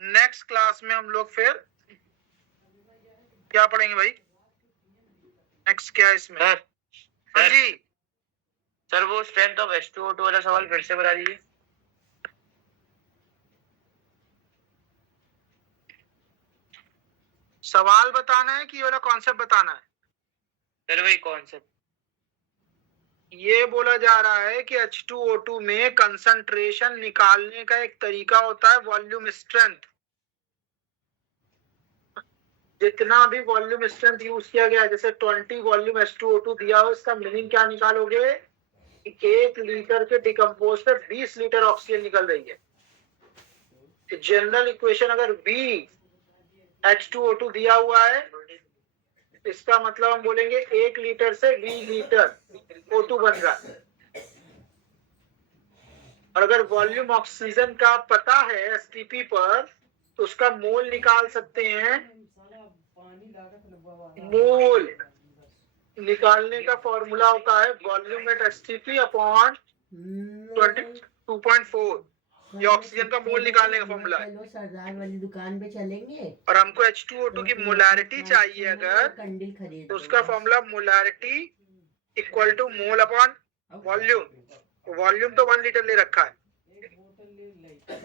नेक्स्ट क्लास में हम लोग फिर क्या पढ़ेंगे भाई, नेक्स्ट क्या है इसमें। हाँ जी सर, वो स्ट्रेंथ ऑफ H2O2 वाला सवाल फिर से बता दीजिए। सवाल बताना है कि ये वाला कॉन्सेप्ट बताना है, सर वही कॉन्सेप्ट। ये बोला जा रहा है कि H2O2 में कंसंट्रेशन निकालने का एक तरीका होता है वॉल्यूम स्ट्रेंथ। जितना भी वॉल्यूम स्ट्रेंथ यूज किया गया है, जैसे 20 वॉल्यूम H2O2 दिया हो, इसका मीनिंग क्या निकालोगे कि 1 लीटर के डिकम्पोज पे 20 लीटर ऑक्सीजन निकल रही है। तो जनरल इक्वेशन अगर V H2O2 दिया हुआ है, इसका मतलब हम बोलेंगे 1 लीटर से 20 लीटर O2 बन रहा है। और अगर वॉल्यूम ऑक्सीजन का पता है STP पर, तो उसका मोल निकाल सकते हैं। मोल निकालने का फॉर्मूला होता है वॉल्यूम एट STP अपॉन 22.4, ये ऑक्सीजन का मोल निकालने का फॉर्मूला है। सरदार वाली दुकान पे चलेंगे और हमको H2O2 की मोलैरिटी चाहिए अगर, कंडील खरीद, तो उसका formula molarity equal to mole upon volume. Volume तो 1 लीटर ले रखा है,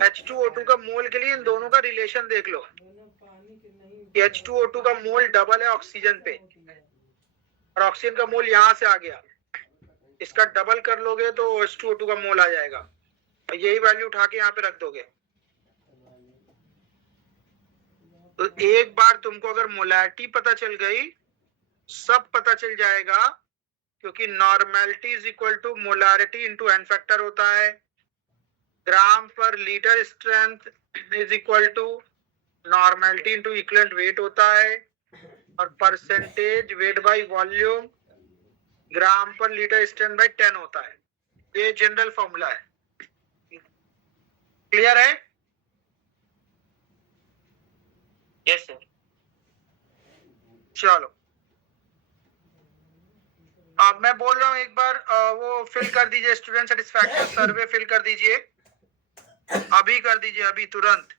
H2O2 का मोल के लिए इन दोनों का रिलेशन देख लो कि H2O2 का मोल डबल है ऑक्सीजन पे, और ऑक्सीजन का मोल यहाँ से आ गया, इसका डबल कर लोगे तो H2O2 का मोल आ जाएगा, और यही वैल्यू उठा के यहाँ पे रख दोगे। तो एक बार तुमको अगर मोलैरिटी पता चल गई, सब पता चल जाएगा, क्योंकि normality is equal to molarity into N factor होता है। Gram per litre strength is equal to normality into equivalent weight होता है। और percentage weight by volume gram per litre stand by 10 होता है। ये जनरल फॉर्मूला है। क्लियर है? Yes sir. चलो अब मैं बोल रहा हूँ एक बार वो फिल कर दीजिए, स्टूडेंट सेटिस्फैक्शन सर्वे फिल कर दीजिए, अभी कर दीजिए, अभी तुरंत।